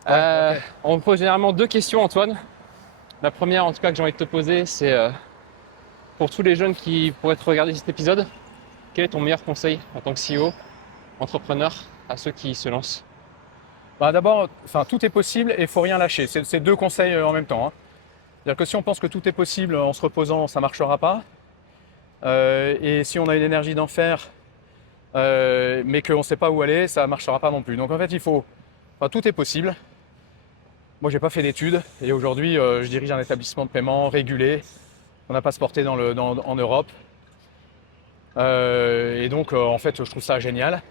Okay. On me pose généralement 2 questions, Antoine. La première, en tout cas, que j'ai envie de te poser, c'est pour tous les jeunes qui pourraient te regarder cet épisode, quel est ton meilleur conseil en tant que CEO, entrepreneur, à ceux qui se lancent? Bah d'abord, tout est possible et il faut rien lâcher. C'est 2 conseils en même temps. Hein. C'est-à-dire que si on pense que tout est possible en se reposant, ça ne marchera pas. Et si on a une énergie d'en faire, mais qu'on ne sait pas où aller, ça ne marchera pas non plus. Donc en fait, tout est possible. Moi, j'ai pas fait d'études et aujourd'hui, je dirige un établissement de paiement régulé. On n'a pas sporté en Europe. Et donc, en fait, je trouve ça génial.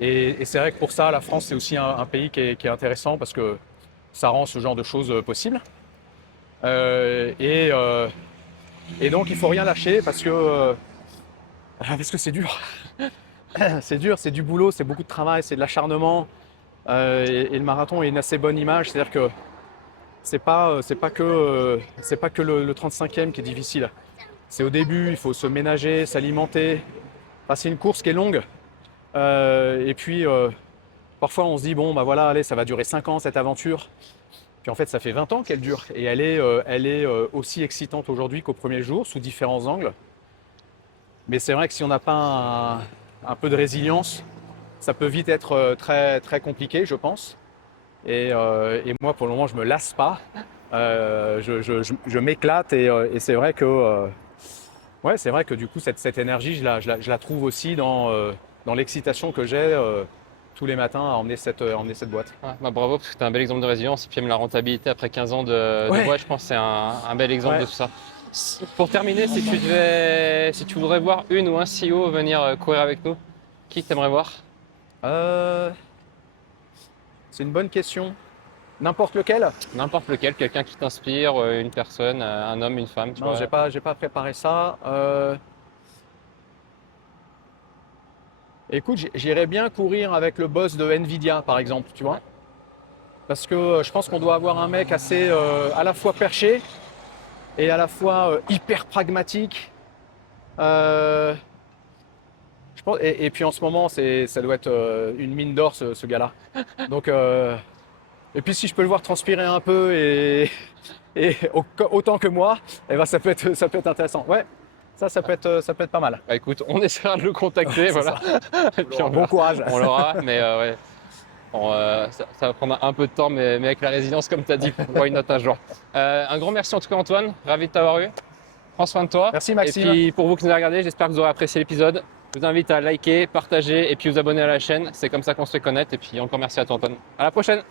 Et c'est vrai que pour ça, la France, c'est aussi un pays qui est intéressant parce que ça rend ce genre de choses possible. Et donc il faut rien lâcher parce que c'est dur. C'est dur, c'est du boulot, c'est beaucoup de travail, c'est de l'acharnement. Et le marathon est une assez bonne image, c'est-à-dire que c'est pas que le 35e qui est difficile. C'est au début, il faut se ménager, s'alimenter. Enfin, c'est une course qui est longue. Et puis parfois on se dit bon bah voilà, allez, ça va durer 5 ans cette aventure. Puis en fait ça fait 20 ans qu'elle dure et elle est aussi excitante aujourd'hui qu'au premier jour sous différents angles. Mais c'est vrai que si on n'a pas un peu de résilience, ça peut vite être très, très compliqué, je pense. Et moi, pour le moment, je ne me lasse pas. Je m'éclate et c'est vrai que, ouais, c'est vrai que du coup, cette énergie, je la trouve aussi dans l'excitation que j'ai tous les matins à emmener cette boîte. Ouais, bah bravo, parce que tu es un bel exemple de résilience. Et puis même la rentabilité après 15 ans de Ouais. boîte, je pense que c'est un bel exemple Ouais. de tout ça. Pour terminer, si tu voudrais voir une ou un CEO venir courir avec nous, qui t'aimerais voir? C'est une bonne question. N'importe lequel? N'importe lequel, quelqu'un qui t'inspire, une personne, un homme, une femme, tu Non, vois. j'ai pas préparé ça. Écoute, j'irais bien courir avec le boss de Nvidia, par exemple, tu vois. Parce que je pense qu'on doit avoir un mec assez à la fois perché et à la fois hyper pragmatique. Euh, je pense, et puis en ce moment, ça doit être une mine d'or, ce gars-là. Donc, et puis si je peux le voir transpirer un peu et autant que moi, eh ben, ça peut être intéressant. Ouais, ça peut être pas mal. Bah écoute, on essaiera de le contacter, C'est voilà. Et puis on Bon verra. courage. On l'aura, mais ouais. Bon, ça va prendre un peu de temps, mais avec la résilience, comme tu as dit, why not un jour. Un grand merci en tout cas, Antoine. Ravi de t'avoir eu. Prends soin de toi. Merci, Maxime. Et puis pour vous qui nous avez regardé, j'espère que vous aurez apprécié l'épisode. Je vous invite à liker, partager et puis vous abonner à la chaîne. C'est comme ça qu'on se fait connaître. Et puis encore merci à toi, Antoine. À la prochaine.